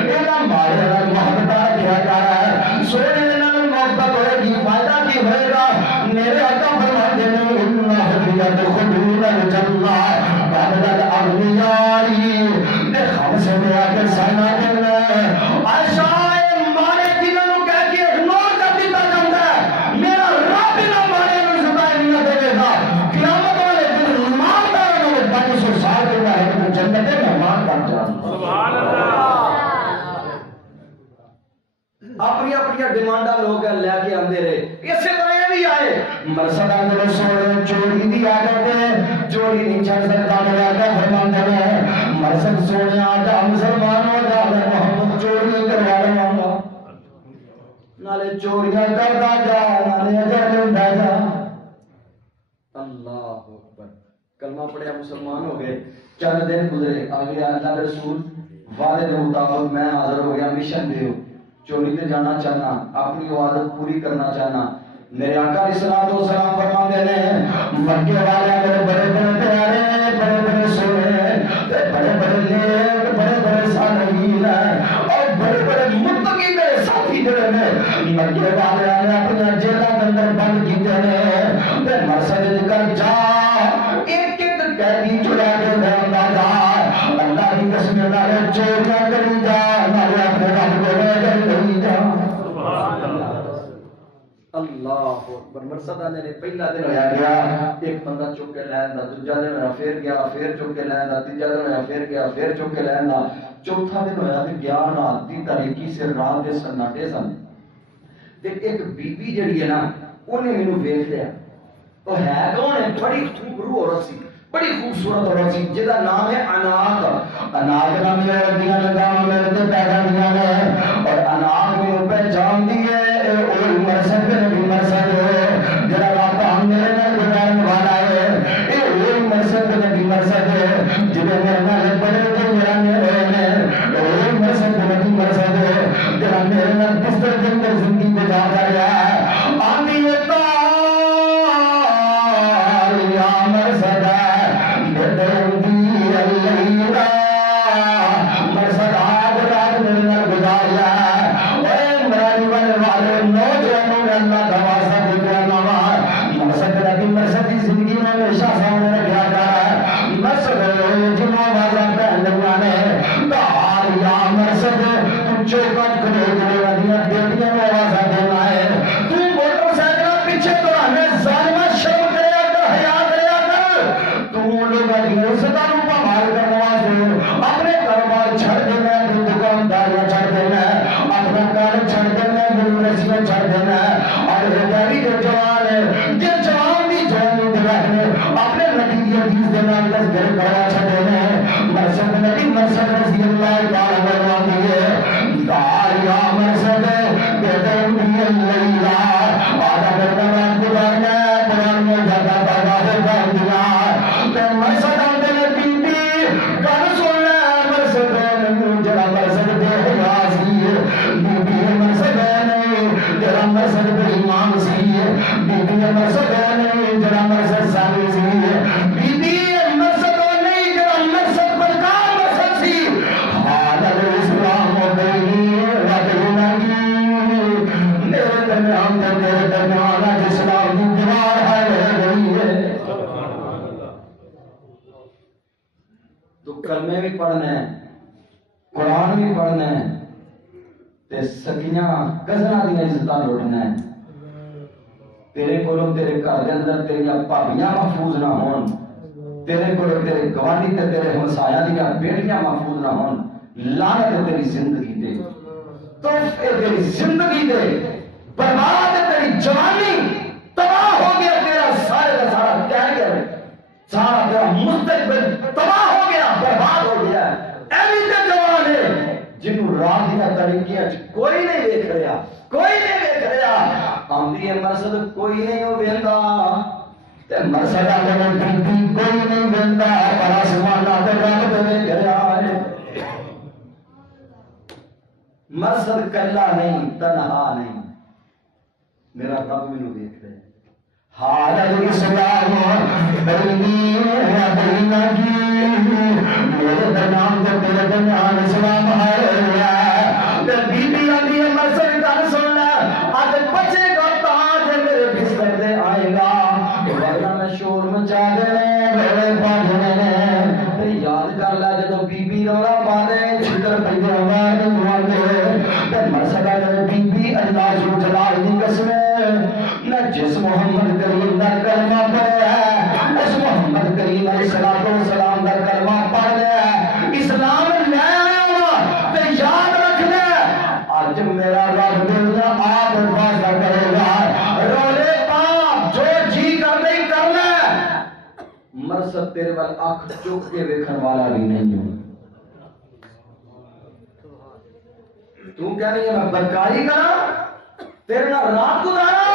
اے نہ مارے نہ محبت کیا کر سونے نہ محبت ہوئے گی فائدہ کی ہوئے گا میرے آقا فرما دے رہے انہا حبیت خدون الجنہ بعد الاغنیائی دے خمس میں آکے سائنہ کرنا عائشہ مارے دنوں کہہ کے اگنور کر دیتا جاتا ہے میرا رب نہ مارے نہ زبائے نہیں دے گا قیامت والے دن مانتا ہے 500 سال کے بعد جنت میں مان بن جاتا سبحان اللہ اپنی اپنی ڈیمانڈا لوگ لے کے آندے رہے اسی طرح یہ بھی آئے مرسد اندر سوڑے چوری دی عادت ہے چوری نہیں چھڑ سکتا میرا آقا فرماتے ہیں مرسد سونے آجا مسلمان ہو جا محمد چوری کروا رہا ہوں نالے چوریاں کرتا جا نالے اجر لندا جا اللہ اکبر کلمہ پڑھیا مسلمان ہو گئے چند دن گزرے آگے اللہ کے رسول وعدے کے مطابق میں حاضر ہو گیا مشن دیو چوری تے جانا چاہنا اپنی عادت پوری کرنا چاہنا میرے آقا علیہ الصلوۃ والسلام فرماتے ہیں مکے والے میرے بڑے بڑے پیارے بڑے بڑے سونے بڑے بڑے نیک بڑے بڑے صالحین اور بڑے بڑے متقی میرے ساتھی جڑے نے مکے والے اپنے جیلوں کے اندر بند کیتے ہیں تے مسجد کر جا ایک ایک قیدی چڑا کے دیندا جا اللہ کی قسم نال چوریاں کری جا نال اپنے رب کو کری جا سبحان اللہ اللہ اکبر مرصد نے پہلا دن ہویا گیا ایک بندہ چک کے لیندا دوجا دن ہویا پھر گیا پھر چک کے لیندا تیجا دن ہویا پھر گیا پھر چک کے لیندا چوتھا دن ہویا تے 11 دی تاریکی سے رات دے سناٹے سن تے ایک بی بی جڑی ہے نا اونے مینوں ویکھ لیا او ہے کون ہے بڑی خوبرو عورت سی بڑی خوبصورت عورت سی جدا نام ہے اناق اناق نام ہے ردیاں لگا میرے تے پیدا دیا نے اور اناق میں پہچان دی ہے او مرسد کے نبی مرسد جڑا رات میرے نال گزارن والا ہے اے او مرسد کے نبی مرسد جے میرے نال بڑے تے میرا میرے نے او مرسد کے نبی مرسد جڑا میرے نال بستر کے اندر زندگی گزار رہا ہے آندی ہے یا مرسد مرسد آج رات میرے نال گزار رہا ہے اے مرانی والے والے نوجوانوں نے اللہ دواسا دیکھا نوار مرسد نبی مرسد کی زندگی میں ہمیشہ سامنے رکھا جا رہا ہے مرسد جنہوں آوازہ پہن لگانے دار یا مرسد تم چوکٹ کھلے کھلے ودیاں بیٹیاں میں آوازہ دینا ہے تم موٹر سائیکل پیچھے تو ہمیں ظالمہ شرم کریا کر حیا کریا کر تم لوگ ادیوں صدا روپا مار کر نوازو اپنے کاروبار چھڑ دینا ہے اپنی دکانداریاں چھڑ دینا ہے اپنا کار چھڑ دینا ہے یونیورسٹیاں چھڑ دینا ہے اور ہماری جو جوان ہے جن جوان بھی جوانی دلانے اپنے نبی کی حدیث دینا دس گھر کروا چھڑ دینا ہے مرسد نبی مرسد رضی اللہ تعالیٰ عنہ ہے دار یا مرسد بہتر بھی اللہ آدھا کرتا رات گزارنا ہے قرآن میں جاتا پیدا ہوگا دیا تو مرسد آدھے بی بی گھر سننا ہے مرسد نہیں جڑا مرسد بے حیاسی بی بی مرسد نہیں جڑا مرسد بے ایمان سی بی بی مرسد نہیں جڑا مرسد سالی سی بی بی مرسد نہیں جڑا مرسد برکار مرسد سی حال الاسلام و بینی وقلنگی میرے درمیان تیرے درمیان آج اسلام کی دیوار ہے رہی ہے تو کلمے بھی پڑھنا ہے قرآن بھی پڑھنا ہے تے سکیاں کزنا دی عزت لٹنا ہے. تیرے کولوں تیرے گھر دے اندر تیریاں بھابیاں محفوظ نہ ہون، تیرے کولوں تیرے گوانڈی تے تیرے ہمسایاں دی بیٹیاں محفوظ نہ ہون، لعنت ہے تیری زندگی تے، توف ہے تیری زندگی تے، برباد ہے تیری جوانی، تباہ ہو گیا تیرا سارے کا سارا کیریئر، سارا تیرا مستقبل تباہ ہو گیا، برباد ہو گیا. ایویں تے جوان ہے جنوں راہ دیا طریقیاں کوئی نہیں دیکھ رہا، کوئی نہیں دیکھ رہا. آمدی ہے مرسد کوئی نہیں ہو ویندا تے مرسد آنے بیٹی کوئی نہیں ویندا، پر آسماناں تے رب تے ویکھ رہا ہے. مرسد کلا نہیں، تنہا نہیں، میرا رب مینوں دیکھ رہا ہے. حال الاسلام بینی و بینک، میرے درمیان تے تیرے درمیان اسلام ہے. تے بی بی آندی ہے مرسد گل سن لے، اج بچے گا تاج میرے بستر تے آئے گا، ورنہ میں شور مچا دینے میرے پاجنے نے. یاد کر لے جدو بی بی رولا پا دے چھتر پیندے آواز مواندے تے مرسد آندی بی بی اللہ جلال دی قسم میں جس محمد کریم دا کلمہ پڑھیا ہے، اس محمد کریم علیہ السلام دا کلمہ پڑھ لیا، اسلام لے آیا تے یاد رکھ لے آج میرا رب دل دا آپ فیصلہ کرے گا. رولے پاپ جو جی کر نہیں کر لے، مرسد تیرے وال آنکھ چک کے ویکھن والا بھی نہیں ہوں. تو کہہ رہی ہے میں بدکاری کرا، تیرے نال رات گزارا،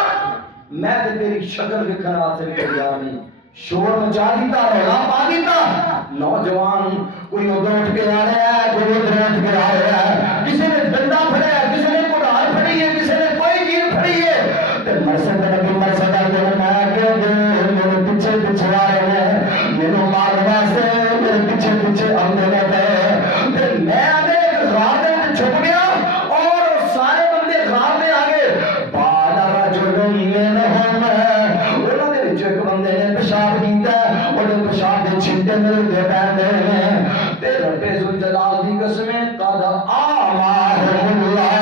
میں تے تیری شکل ویکھن واسطے بھی تیار نہیں. شور مچا دیتا، رولا پا دیتا. نوجوان کوئی ادھر اٹھ کے آ رہا ہے، کوئی ادھر اٹھ کے آ رہا ہے، کسی نے ڈنڈا پھڑیا ہے، کسی نے کڑھال پھڑی ہے، کسی نے کوئی چیز پھڑی ہے. تے مرسد نبی مرسد میرے پیچھے پیچھے آ رہے ہیں، میرے مارنے واسطے میرے پیچھے پیچھے آتے رہتے ہیں. تے میں رات میں چھپ گیا اور سارے بندے رات میں آگے بالا رجل منہم، انہوں نے ایک بندے نے پیشاب کیتا، اور پیشاب دے چھٹے ملتے پہنے ہیں. تے رب ذوالجلال دی قسم قد آماہم اللہ،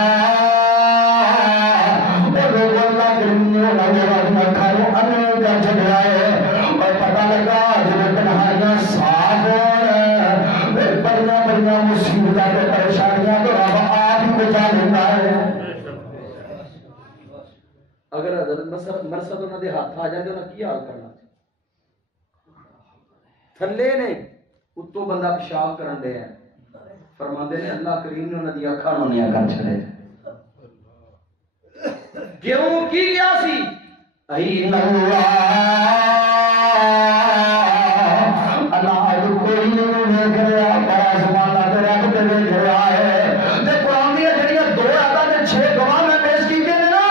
اور اللہ کریم اللہ کھارو انہوں کا جھگڑا ہے. اور پتہ لگا جب تنہائیاں صاف ہو بڑیاں بڑیاں مصیبتیں تے پریشانیاں تو رب آپ ہی بچا لیتا ہے. اگر حضرت مرسد انہوں دے ہاتھ آ جائے تو انہوں کی حال کرنا تھلے نے اتو بندہ پیشاب کرن دے ہیں، فرماندے نے اللہ کریم نے انہوں دی اکھاں نونیاں کر چھڑے. کیوں کی گیا سی؟ این اللہ اللہ کوئی نہیں دیکھ رہا، بڑا زمانہ تے رب تے دیکھ رہا ہے. تے قرآن دی جڑیاں 2 آیاتاں تے 6 گواہ میں پیش کیتے نے نا،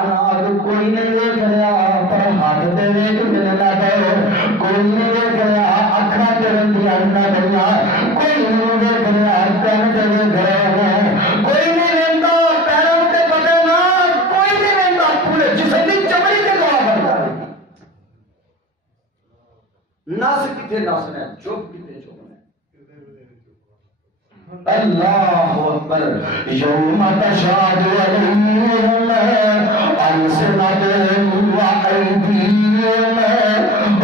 اللہ کوئی نہیں دیکھ رہا پر ہاتھ تے دیکھ ملنا ہے، کوئی نہیں دیکھ رہا اکھاں تے رندیاں نہ بنیا، کوئی نہیں دیکھ رہا کان تے دیکھ رہا ہے، کوئی نہیں رہندا پیروں تے پٹے نہ، کوئی نہیں رہندا پورے جسم دی چمڑی تے گواہ بن جائے. نس کتے نسنا ہے، چپ کتے چپنا ہے. اللہ اکبر. یوم تشہد علیہم السنتہم وایدیہم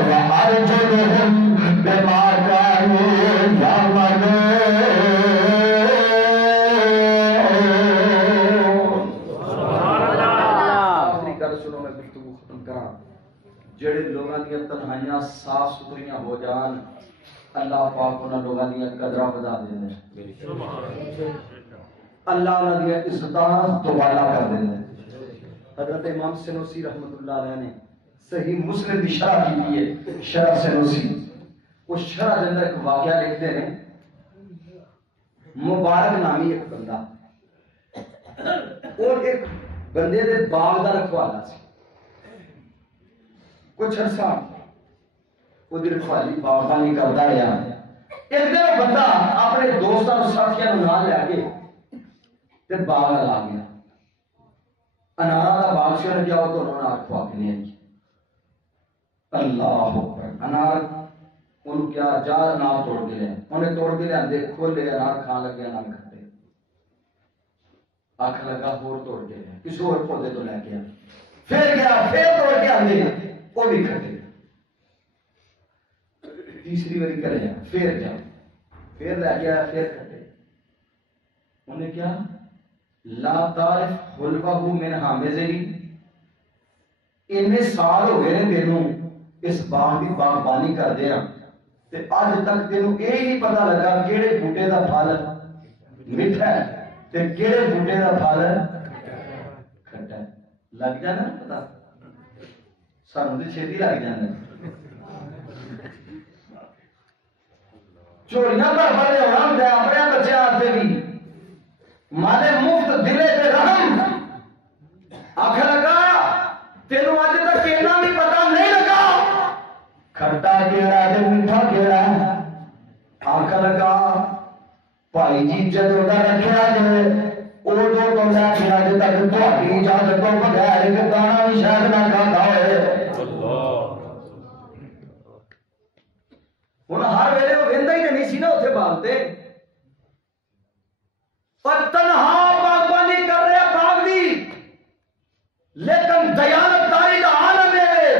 وارجلہم بما کانوا یعملون. آخری گل سنو میں گفتگو ختم کراں. جڑے لوگاں دی تنہائیاں صاف ستھریاں ہو جان، اللہ پاک انہاں لوگاں دی قدراں ودا دیندے ہیں، اللہ انہاں دی عزتاں دوبالا کر دیندے ہیں. حضرت امام سنوسی رحمۃ اللہ علیہ نے صحیح مسلم کی شرح کی ہے، شرح سنوسی. اس شرح کے اندر ایک واقعہ لکھتے ہیں. مبارک نامی ایک بندہ اور ایک بندے دے باغ دا رکھوالا سی. کچھ عرصہ وہ رکھوالی باغبانی کرتا رہا. ایک دن بندہ اپنے دوستوں ساتھیوں نال لے کے تے باغ لا گیا. انارا دا باغ سے انہوں جاؤ تو انہوں نے آگ کھوا کے نہیں آئی. اللہ اکبر. انار انہوں کیا جا انار توڑ کے لے، انہیں توڑ کے لے آندے کھول لے انار کھان لگے انار کھتے. آنکھ لگا ہور توڑ کے گیا کسی اور پودے تو لے گیا پھر گیا پھر توڑ کے آگے وہ بھی کھٹے تیسری باری کر گیا پھر لے گیا پھر کھٹے انہیں کیا لا تعرف حلوہ من حامزہی انہیں سال ہو گئے تینوں اس باغ کی باغبانی کر دیا تے اج تک تینوں یہ نہیں پتا لگا کیڑے بوٹے دا پھل میٹھا ہے تے کیڑے بوٹے دا پھل کھٹا ہے لگ جانا پتا سانوں تے چھتی لگ جانا چوریاں پر بڑے حرام دے اپنے بچے آتے بھی مالے مفت دلے تے رحم آنکھ لگا تینوں اج تک اینا بھی پتا نہیں لگا کھٹا کیڑا تے میٹھا کیڑا آنکھ لگا بھائی جی جدوں دا رکھیا جے اودوں تو لے کے اج تک تہاڈی اجازت تو بغیر ایک دانہ بھی شاید نہ کھاتا ہوئے ہن ہر ویلے وہ ویندا ہی نہیں سی نا اوتھے باغ تے پر تنہا باغبانی کر رہا باغ دی لیکن دیانتداری کا عالم ہے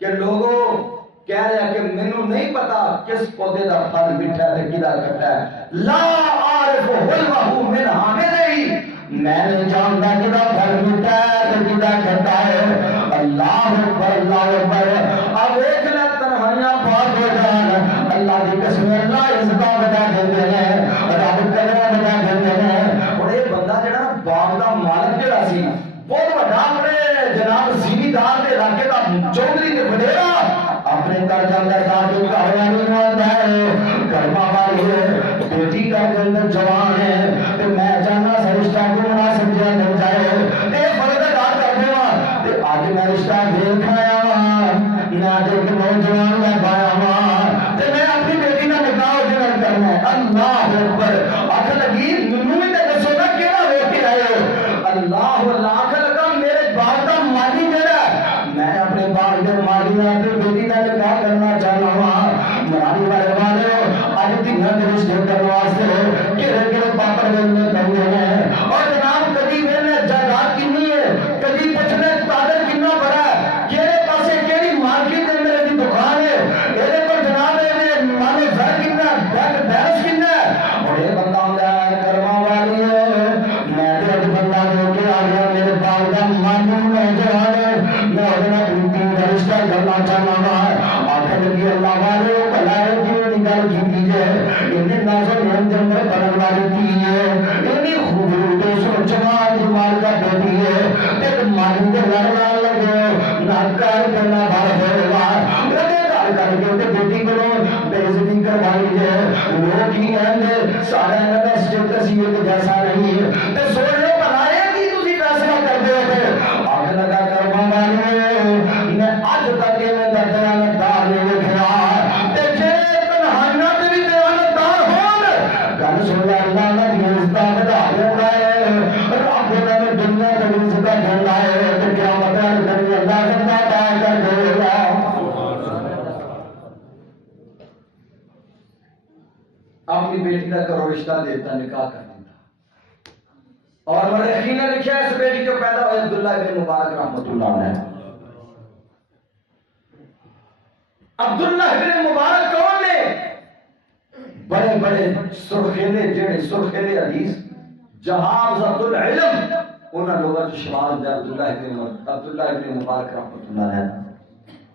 کہ لوگوں کہہ رہے ہیں کہ مینوں نہیں پتا کس پودے دا پھل میٹھا ہے کدا کھٹا ہے لا عارف حلوہ من حامزہی میں نہیں جانتا کدا پھل میٹھا ہے تے کدا کھٹا ہے اللہ اکبر اب ایک لے تنہائیاں پاک ہو جان اللہ کی قسم اللہ عزت بتا دیتے ہیں رب کرم بتا دیتے ہیں اور یہ بندہ جڑا باغ دا مالک جڑا سی بہت بڑا اپنے جناب زمیندار کے علاقے کا چودھری نے وڈیرا اپنے گھر جاندے تاکہ کہانی نہ ہوتا ہے کرما والی ہے بیٹی کا جنت جوان ہے تے میں جانا سا رشتہ کو نہ سمجھا نہیں جائے تے فرض ادا کر دے تے اج میں رشتہ دیکھ آیا ہاں نہ ایک نوجوان میں پایا ہاں تے میں اپنی بیٹی کا نکاح جنت کرنا ہے اللہ اکبر آنکھ لگی منوں بھی تے دسو نا کیڑا ہو کے آئے اللہ لاکھ لگا میرے باغ کا مالی جڑا میں اپنے باغ کے مالی میں اپنی بیٹی کا نکاح کرنا چاہتا ہوں مرانی والے والے آج تینوں کے رشتے کرنے واسطے کہڑے پاپڑ میں پہنچے ہیں اور جناب کدی میں جائیداد کنی ہے کدی پچھلے تعداد کتنا بڑا ہے کہڑے پاسے کہڑی مارکیٹ میں میرے دی دکان ہے یہ پر جناب ہے مانے گھر کتنا بینک بیلنس کتنا ہے اور یہ بندہ آتا ہے کرما والی ہے میں تو بندہ دے کے آ گیا میرے باغ کا مانو نوجوان ہے میں اپنا رشتہ کرنا چاہتا ہوں آخر لگی اللہ والے بلائے کی گل کی ہے انہیں نازل ہم جنگل بنن والی کی ہے انہیں خوبصورت سوچ جوان جمال کا بیٹی ہے ایک مالی کے لڑنا لگے ناکار کرنا بھر ہوگا لگے گال کر کے انہیں بیٹی کو بےعزتی کروائی ہے لوگ ہی ہیں سارے نہ اسٹیٹس یہ جیسا نہیں ہے تے سوچ لو بنائے کہ تسی فیصلہ کر دے تھے آگ لگا کر مانگانے میں آج تک میں دردنا میں دار نہیں لکھا تے جے تنہائیاں تے بھی دیانتدار ہون گل سن لے اللہ نے عزت بتا دیتا ہے رب نے دنیا تے عزت دینا ہے تے قیامت میں اللہ زندہ عطا کر دے گا اپنی بیٹی کا کرو رشتہ دیتا نکاح کر دیتا اور مرخین نے لکھا اس بیٹی جو پیدا ہوئے عبداللہ ابن مبارک رحمت اللہ علیہ عبداللہ ابن مبارک کون نے بڑے بڑے سرخیلے جڑے سرخیلے حدیث جہاز العلم انہاں لوگوں کو شمار دے عبداللہ ابن مبارک رحمت اللہ علیہ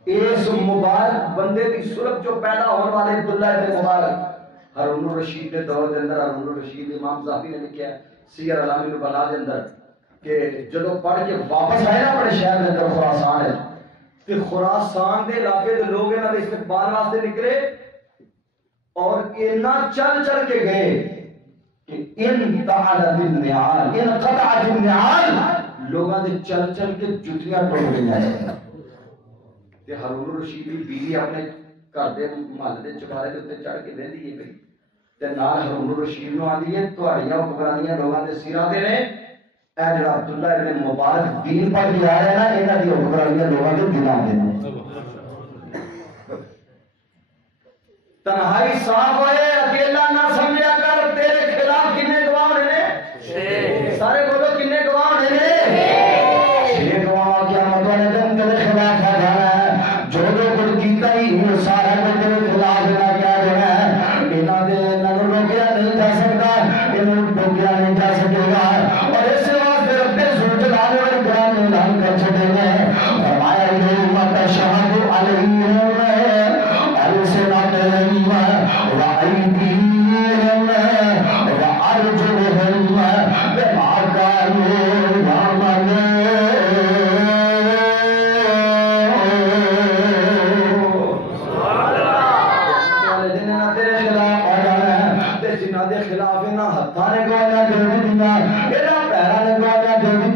اس مبارک بندے کی صورت جو پیدا ہونے والے عبداللہ ابن مبارک ہارون الرشید کے دور کے اندر ہارون الرشید امام ذاہبی نے لکھا ہے سیر اعلام النبلاء کے اندر کہ جدوں پڑھ کے واپس آئے نا اپنے شہر کے اندر خراسان ہے کہ خراسان کے علاقے کے لوگ انہاں دے استقبال واسطے نکلے اور اتنا چل چل کے گئے کہ ان تعلت النعال ان قطعت النعال لوگاں دے چل چل کے جوتیاں ٹوٹ گئی ہیں تے ہارون الرشید کی بیوی اپنے گھر دے محلے دے چبارے دے اوتے چڑھ کے رہندی ہے پئی تے نال ہارون الرشید نو آندی ہے تہاڈیاں حکمرانیاں لوگاں دے سراں تے نے اے جڑا عبداللہ ابن مبارک دین پر بھی آیا ہے نا انہاں دی حکمرانیاں لوگاں دے دلاں تے نے تنہائی صاف ہوئے اکیلا نہ سمجھا کر تیرے خلاف کنے گواہ نے سارے بولو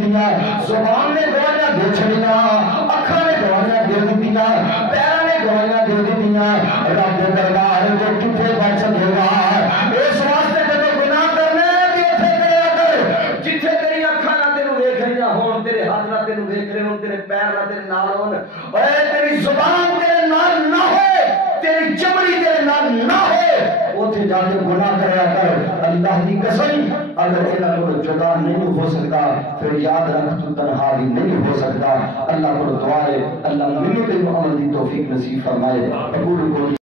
دیتیاں زبان نے گواہیاں دے چھڑیاں اکھاں نے گواہیاں دے دیتیاں پیراں نے گواہیاں دے دیتیاں رب دے دربار جو کتنے بچ سکے گا اس واسطے جب گناہ کرنے تے اوتھے کریا کر جتھے تیری اکھاں نہ تینوں ویکھ رہیاں ہون تیرے ہاتھ نہ تینوں ویکھ رہے ہون تیرے پیر نہ تیرے نال ہون اے تیری زبان تیرے نال نہ ہوئے تیری چمڑی تیرے نال نہ ہوئے اوتھے جا کے گناہ کریا کر اللہ کی قسم اگر انہاں کو جدا نہیں ہو سکتا پھر یاد رکھ تو تنہا بھی نہیں ہو سکتا اللہ کو دعا ہے اللہ مینوں تے عمل دی توفیق نصیب فرمائے قبول کو